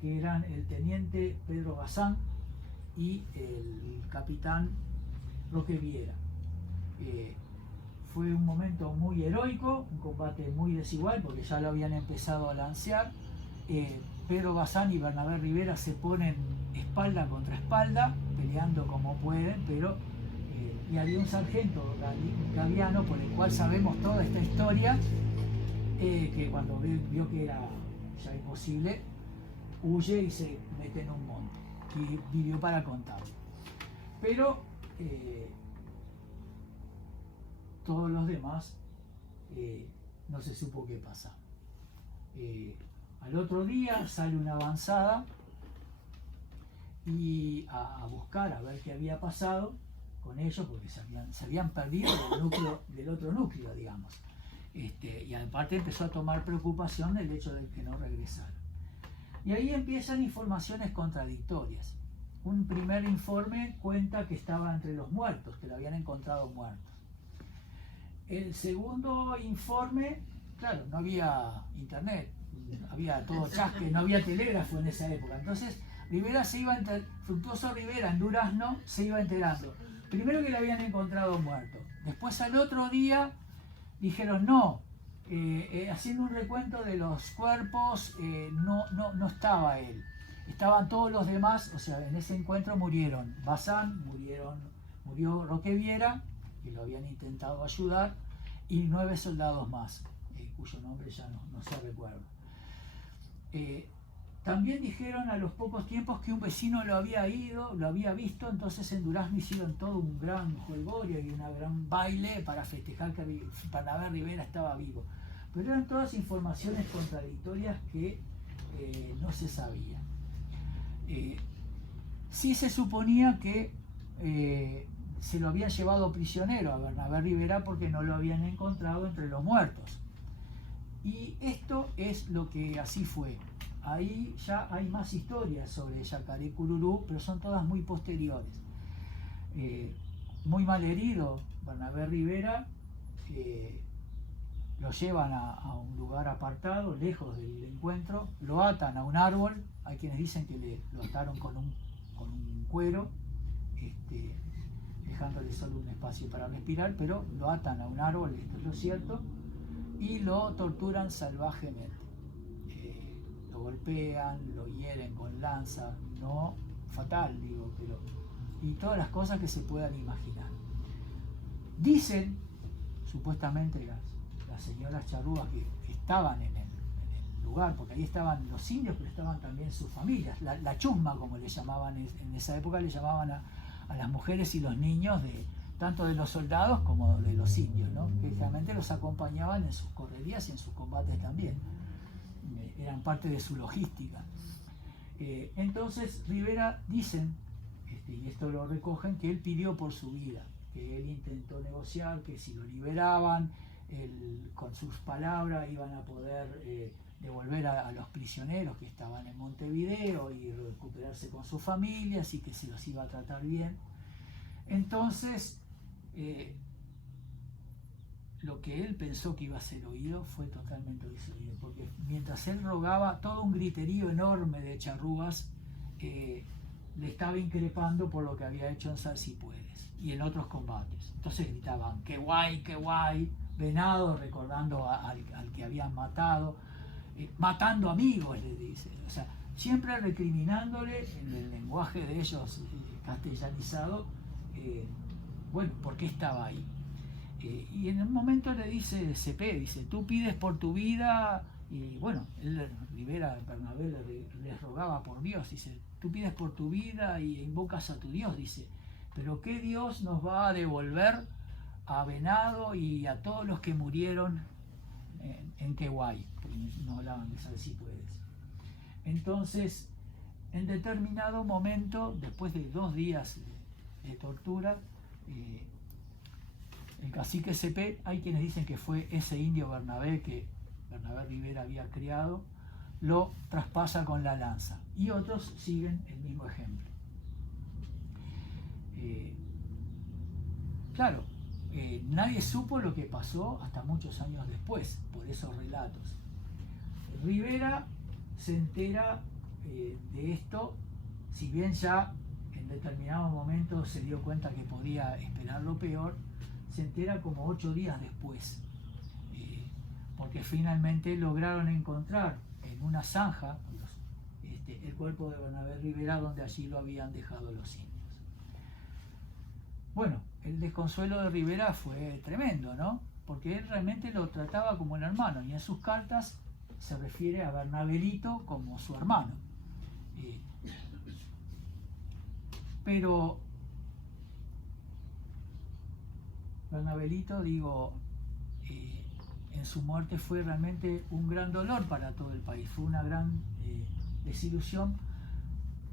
que eran el teniente Pedro Bazán y el capitán Roque Viera. Fue un momento muy heroico, un combate muy desigual porque ya lo habían empezado a lancear. Pedro Bazán y Bernabé Rivera se ponen espalda contra espalda, peleando como pueden, pero y había un sargento gaviano por el cual sabemos toda esta historia, que cuando vio que era ya imposible, huye y se mete en un monte, y vivió para contarlo. Pero todos los demás no se supo qué pasa. Al otro día sale una avanzada y a buscar a ver qué había pasado con ellos, porque se habían perdido del otro núcleo, digamos. Y aparte empezó a tomar preocupación del hecho de que no regresaron. Y ahí empiezan informaciones contradictorias. Un primer informe cuenta que estaba entre los muertos, que lo habían encontrado muertos. El segundo informe, claro, no había internet, había todo chasque, no había telégrafo en esa época. Entonces, Fructuoso Rivera en Durazno se iba enterando. Primero que lo habían encontrado muerto. Después al otro día dijeron no, haciendo un recuento de los cuerpos, no estaba él. Estaban todos los demás, o sea, en ese encuentro murieron Bazán, murió Roque Viera, que lo habían intentado ayudar, y 9 soldados más, cuyo nombre ya no se recuerda. También dijeron a los pocos tiempos que un vecino lo había visto, entonces en Durazno hicieron todo un gran jolgorio y un gran baile para festejar que Bernabé Rivera estaba vivo. Pero eran todas informaciones contradictorias que no se sabían. Sí se suponía que se lo habían llevado prisionero a Bernabé Rivera porque no lo habían encontrado entre los muertos. Y esto es lo que así fue. Ahí ya hay más historias sobre Yacaré Cururú, pero son todas muy posteriores. Muy mal herido Bernabé Rivera, lo llevan a un lugar apartado, lejos del encuentro, lo atan a un árbol. Hay quienes dicen que lo ataron con un cuero, dejándole solo un espacio para respirar, pero lo atan a un árbol, esto es lo cierto, y lo torturan salvajemente. Lo golpean, lo hieren con lanza, no fatal, digo, pero y todas las cosas que se puedan imaginar. Dicen, supuestamente las señoras charrúas que estaban en el lugar, porque ahí estaban los indios, pero estaban también sus familias, la chusma, como le llamaban en esa época, le llamaban a las mujeres y los niños tanto de los soldados como de los indios, ¿no? Que generalmente los acompañaban en sus correrías y en sus combates también. Eran parte de su logística. Entonces Rivera dicen, y esto lo recogen, que él pidió por su vida, que él intentó negociar, que si lo liberaban, con sus palabras iban a poder devolver a los prisioneros que estaban en Montevideo y recuperarse con sus familias y que se los iba a tratar bien. Entonces, lo que él pensó que iba a ser oído fue totalmente desoído, porque mientras él rogaba, todo un griterío enorme de charrúas le estaba increpando por lo que había hecho en Salsipuedes y en otros combates. Entonces gritaban, qué guay, Venado, recordando al que habían matado, matando amigos, le dice. O sea, siempre recriminándole en el lenguaje de ellos castellanizado, bueno, ¿por qué estaba ahí? Y en un momento le dice Cepé, dice, tú pides por tu vida, y bueno, Bernabé les rogaba por Dios, dice, tú pides por tu vida y invocas a tu Dios, dice, pero ¿qué Dios nos va a devolver a Venado y a todos los que murieron en Queguay? Porque no hablaban de Salsipuedes. Entonces, en determinado momento, después de 2 días de tortura, el cacique Cepé, hay quienes dicen que fue ese indio Bernabé que Bernabé Rivera había criado, lo traspasa con la lanza, y otros siguen el mismo ejemplo. Claro, nadie supo lo que pasó hasta muchos años después, por esos relatos. Rivera se entera de esto, si bien ya en determinado momento se dio cuenta que podía esperar lo peor, se entera como 8 días después, porque finalmente lograron encontrar en una zanja el cuerpo de Bernabé Rivera, donde allí lo habían dejado los indios. Bueno, el desconsuelo de Rivera fue tremendo, ¿no? Porque él realmente lo trataba como un hermano, y en sus cartas se refiere a Bernabelito como su hermano. Pero Bernabelito, en su muerte fue realmente un gran dolor para todo el país, fue una gran desilusión,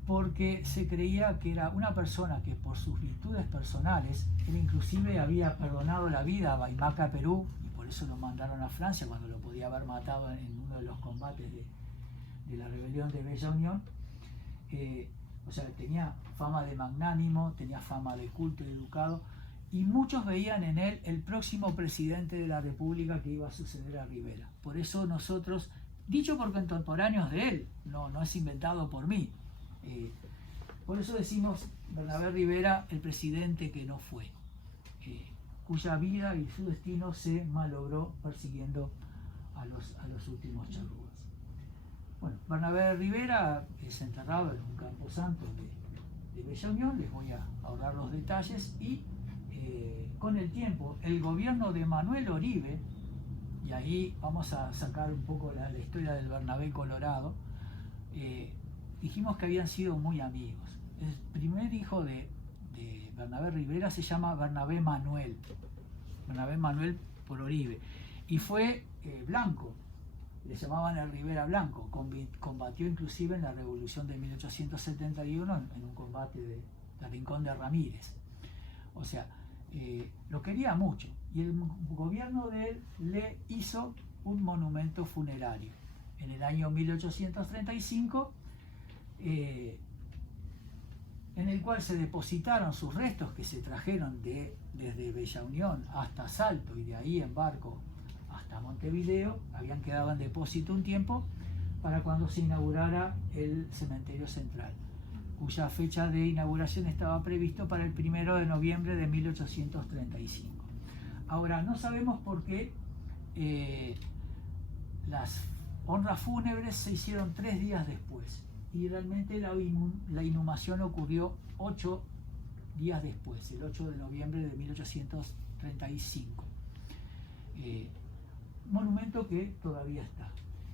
porque se creía que era una persona que por sus virtudes personales, él inclusive había perdonado la vida a Baimaca, Perú, y por eso lo mandaron a Francia cuando lo podía haber matado en uno de los combates de la rebelión de Bella Unión. O sea, tenía fama de magnánimo, tenía fama de culto y educado, y muchos veían en él el próximo presidente de la República que iba a suceder a Rivera. Por eso nosotros, dicho por contemporáneos de él, no es inventado por mí, por eso decimos Bernabé Rivera, el presidente que no fue, cuya vida y su destino se malogró persiguiendo a los últimos charrúas. Bueno, Bernabé Rivera es enterrado en un camposanto de Bella Unión, les voy a ahorrar los detalles, y con el tiempo el gobierno de Manuel Oribe, y ahí vamos a sacar un poco la historia del Bernabé Colorado, dijimos que habían sido muy amigos. El primer hijo de Bernabé Rivera se llama Bernabé Manuel por Oribe, y fue blanco, le llamaban el Rivera Blanco, combatió inclusive en la revolución de 1871 en un combate de Rincón de Ramírez. O sea, lo quería mucho, y el gobierno de él le hizo un monumento funerario en el año 1835, en el cual se depositaron sus restos que se trajeron desde Bella Unión hasta Salto, y de ahí en barco hasta Montevideo. Habían quedado en depósito un tiempo para cuando se inaugurara el cementerio central, cuya fecha de inauguración estaba previsto para el 1 de noviembre de 1835. Ahora, no sabemos por qué las honras fúnebres se hicieron 3 días después, y realmente la inhumación ocurrió 8 días después, el 8 de noviembre de 1835. Monumento que todavía está.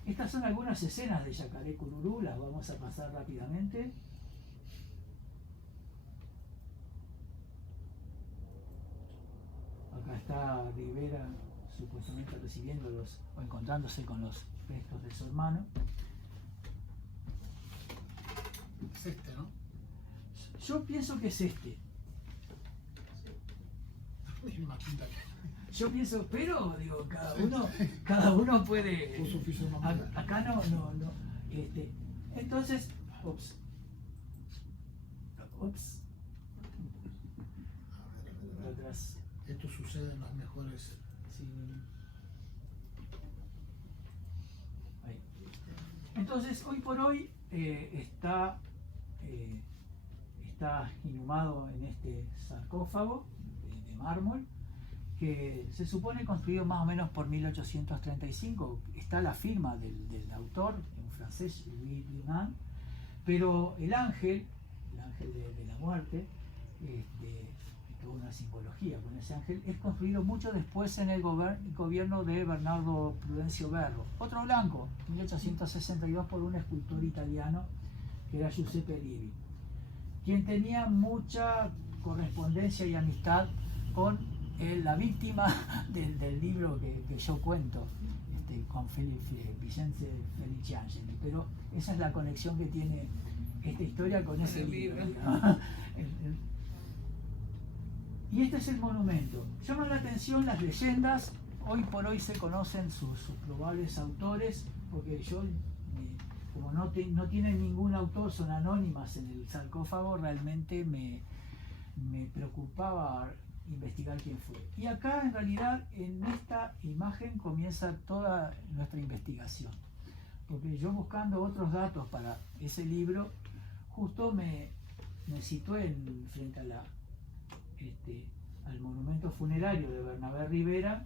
Estas son algunas escenas de Yacaré Cururú, las vamos a pasar rápidamente. Acá está Rivera supuestamente recibiéndolos o encontrándose con los restos de su hermano. Es este, ¿no? Yo pienso que es este. Yo pienso, pero digo, cada uno puede. Acá no. Entonces, ups. Atrás. Esto sucede en las mejores. Sí. Ahí. Entonces, hoy por hoy está inhumado en este sarcófago de mármol, que se supone construido más o menos por 1835. Está la firma del autor, en francés, Louis Blunan, pero el ángel de la muerte, tuvo una simbología con ese ángel, es construido mucho después en el gobierno de Bernardo Prudencio Berro, otro blanco, 1862, por un escultor italiano que era Giuseppe Livi, quien tenía mucha correspondencia y amistad con la víctima del libro que yo cuento, con Vincenzo Feliciangeli, pero esa es la conexión que tiene esta historia con ese libro. Y este es el monumento. Llaman la atención las leyendas. Hoy por hoy se conocen sus probables autores, porque como no tienen ningún autor, son anónimas en el sarcófago, realmente me preocupaba investigar quién fue. Y acá, en realidad, en esta imagen comienza toda nuestra investigación, porque yo, buscando otros datos para ese libro, justo me situé frente a al monumento funerario de Bernabé Rivera.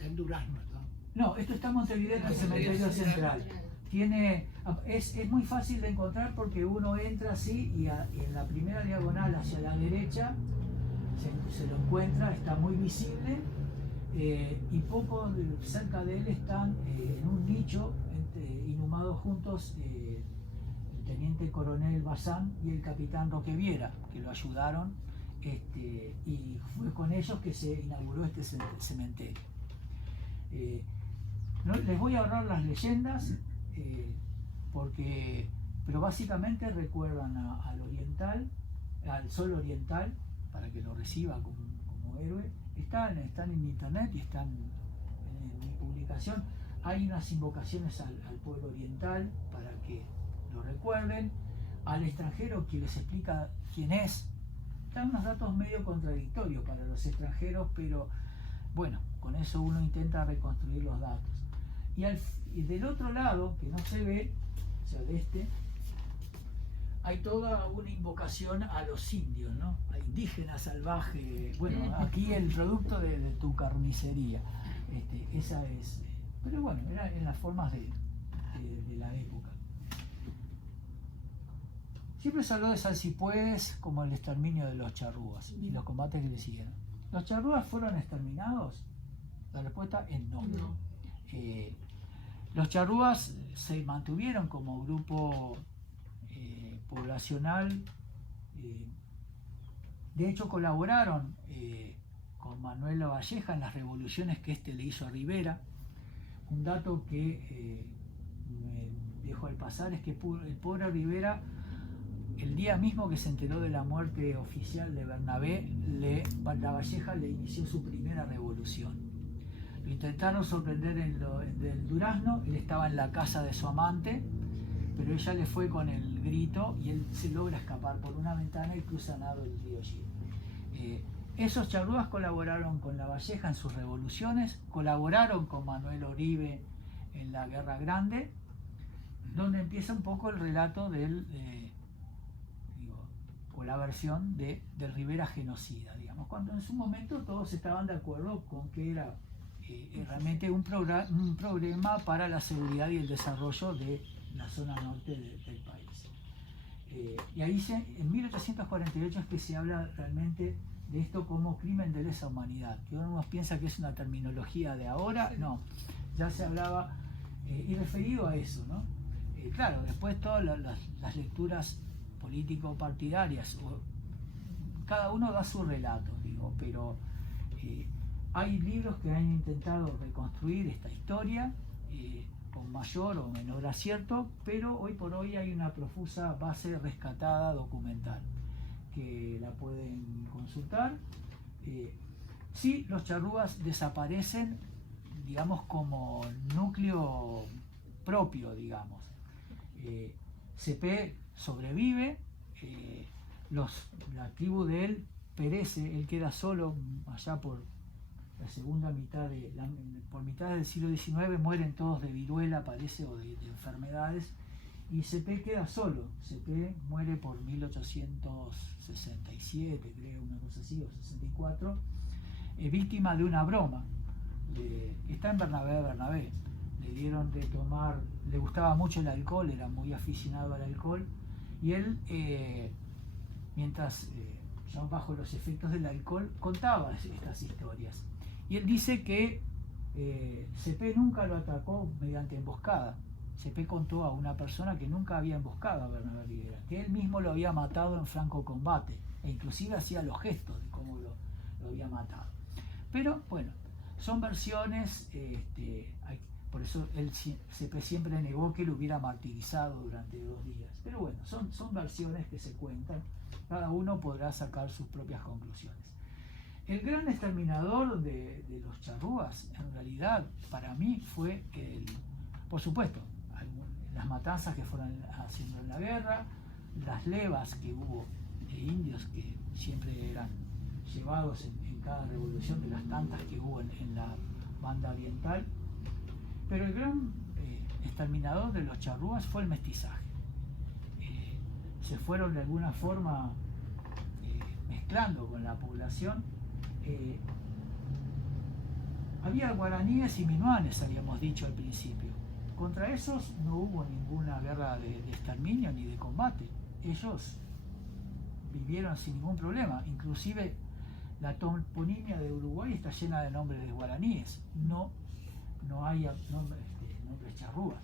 En Durazno está. No, esto está en Montevideo, en el cementerio central. Es muy fácil de encontrar, porque uno entra así y en la primera diagonal hacia la derecha se lo encuentra, está muy visible, y poco cerca de él están en un nicho inhumados juntos el teniente coronel Bazán y el capitán Roque Viera, que lo ayudaron, y fue con ellos que se inauguró este cementerio. Les voy a ahorrar las leyendas, pero básicamente recuerdan al oriental, al sol oriental, para que lo reciba como héroe. Están en internet y están en mi publicación. hay unas invocaciones al pueblo oriental para que lo recuerden, al extranjero que les explica quién es. Dan unos datos medio contradictorios para los extranjeros, pero bueno, con eso uno intenta reconstruir los datos. Y del otro lado, que no se ve, o sea, de este, hay toda una invocación a los indios, ¿no? A indígenas salvajes. Bueno, aquí el producto de tu carnicería. Esa es. Pero bueno, era en las formas de la época. Siempre se habló de Salsipuedes como el exterminio de los charrúas y los combates que le siguieron. ¿Los charrúas fueron exterminados? La respuesta es no. Los charrúas se mantuvieron como grupo poblacional. De hecho, colaboraron con Manuel Lavalleja en las revoluciones que le hizo a Rivera. Un dato que me dejo al pasar es que el pobre Rivera, el día mismo que se enteró de la muerte oficial de Bernabé, Lavalleja le inició su primera revolución. Lo intentaron sorprender en el Durazno, él estaba en la casa de su amante, pero ella le fue con el grito y él se logra escapar por una ventana y cruza a nado el río Gil. Esos charrúas colaboraron con Lavalleja en sus revoluciones, colaboraron con Manuel Oribe en la Guerra Grande, donde empieza un poco el relato o la versión del Rivera genocida, digamos, cuando en su momento todos estaban de acuerdo con que era realmente un problema para la seguridad y el desarrollo de la zona norte del país. Y ahí en 1848 es que se habla realmente de esto como crimen de lesa humanidad, que uno piensa que es una terminología de ahora, no, ya se hablaba y referido a eso, ¿no? Claro, después todas las lecturas político-partidarias, cada uno da su relato, digo, pero hay libros que han intentado reconstruir esta historia con mayor o menor acierto, pero hoy por hoy hay una profusa base rescatada documental que la pueden consultar. Sí, los charrúas desaparecen, digamos, como núcleo propio, digamos. Cepé sobrevive, la tribu de él perece, él queda solo allá por la segunda mitad por mitad del siglo XIX, mueren todos de viruela, parece, o de enfermedades, y Cepé queda solo. Cepé muere por 1867, creo, una cosa así, o 64, víctima de una broma. Está en Bernabé. Le dieron de tomar, le gustaba mucho el alcohol, era muy aficionado al alcohol, y él, mientras ya bajo los efectos del alcohol, contaba estas historias. Y él dice que Cepé nunca lo atacó mediante emboscada. Cepé contó a una persona que nunca había emboscado a Bernabé Rivera, que él mismo lo había matado en franco combate, e inclusive hacía los gestos de cómo lo había matado. Pero bueno, son versiones, por eso Cepé siempre negó que lo hubiera martirizado durante 2 días. Pero bueno, son versiones que se cuentan, cada uno podrá sacar sus propias conclusiones. El gran exterminador de los charrúas, en realidad, para mí fue por supuesto, las matanzas que fueron haciendo en la guerra, las levas que hubo de indios que siempre eran llevados en cada revolución, de las tantas que hubo en la banda oriental. Pero el gran exterminador de los charrúas fue el mestizaje. Se fueron de alguna forma mezclando con la población. Había guaraníes y minuanes, habíamos dicho al principio. Contra esos no hubo ninguna guerra de exterminio ni de combate. Ellos vivieron sin ningún problema. Inclusive la toponimia de Uruguay está llena de nombres de guaraníes. No hay nombres charrúas.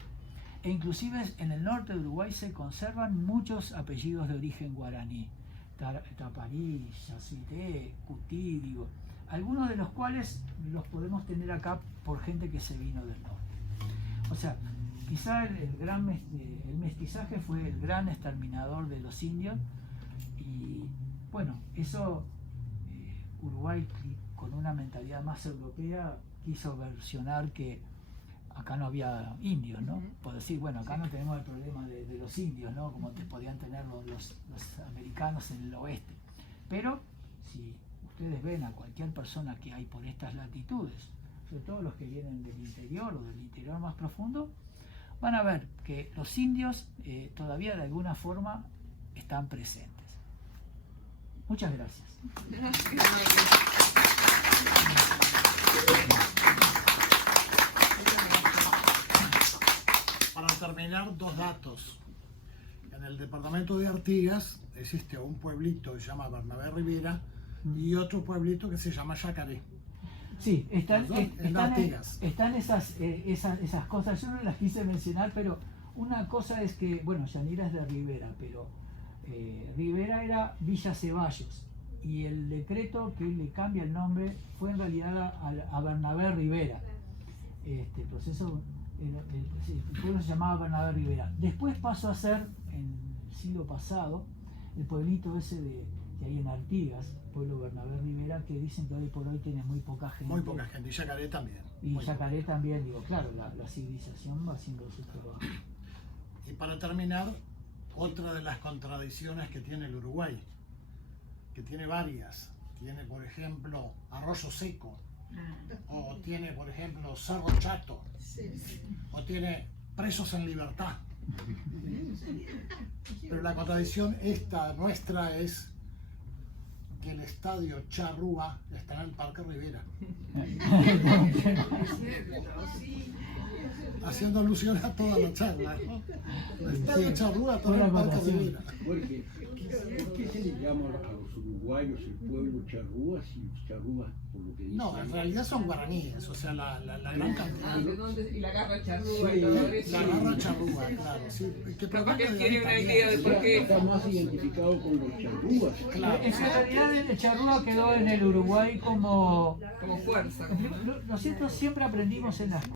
E inclusive en el norte de Uruguay se conservan muchos apellidos de origen guaraní. Taparí, Yasuité, Cutí, digo. Algunos de los cuales los podemos tener acá por gente que se vino del norte. O sea, quizá el mestizaje fue el gran exterminador de los indios, y bueno, eso Uruguay, con una mentalidad más europea, quiso versionar que acá no había indios, ¿no? Por decir, bueno, acá no tenemos el problema de los indios, ¿no? Como te podían tener los americanos en el oeste. Pero si ustedes ven a cualquier persona que hay por estas latitudes, sobre todo los que vienen del interior o del interior más profundo, van a ver que los indios todavía de alguna forma están presentes. Muchas gracias. Para terminar, 2 datos. En el departamento de Artigas existe un pueblito que se llama Bernabé Rivera y otro pueblito que se llama Yacaré. Sí, están Artigas. esas cosas. Yo no las quise mencionar, pero una cosa es que, bueno, Yanira es de Rivera, pero Rivera era Villa Ceballos y el decreto que le cambia el nombre fue en realidad a Bernabé Rivera. El proceso, el pueblo se llamaba Bernabé Rivera. Después pasó a ser, en el siglo pasado, el pueblito ese que hay en Artigas, pueblo Bernabé Rivera, que dicen que hoy por hoy tiene muy poca gente. Muy poca gente, y Yacaré también. Y Yacaré también, digo, claro, la civilización va haciendo su trabajo. Y para terminar, otra de las contradicciones que tiene el Uruguay, que tiene varias. Tiene, por ejemplo, Arroyo Seco, o tiene, por ejemplo, Cerro Chato, o tiene Presos en Libertad. Pero la contradicción esta nuestra es que el estadio Charrúa está en el Parque Rivera. Haciendo alusión a toda la charla, ¿no? El estadio Charrúa está en el Parque Rivera. Jorge, ¿por qué se le llama a los uruguayos el pueblo charrúas y los charrúas por lo que dicen? No, en realidad son guaraníes, o sea, la gran cantidad. Y la garra charrúa Sí, y todo eso. La garra charrúa, claro, sí. Capaz que él tiene una idea de por qué. Está más identificado con los charrúas. Claro. En realidad el charrúa quedó en el Uruguay como Como fuerza. nosotros siempre aprendimos en la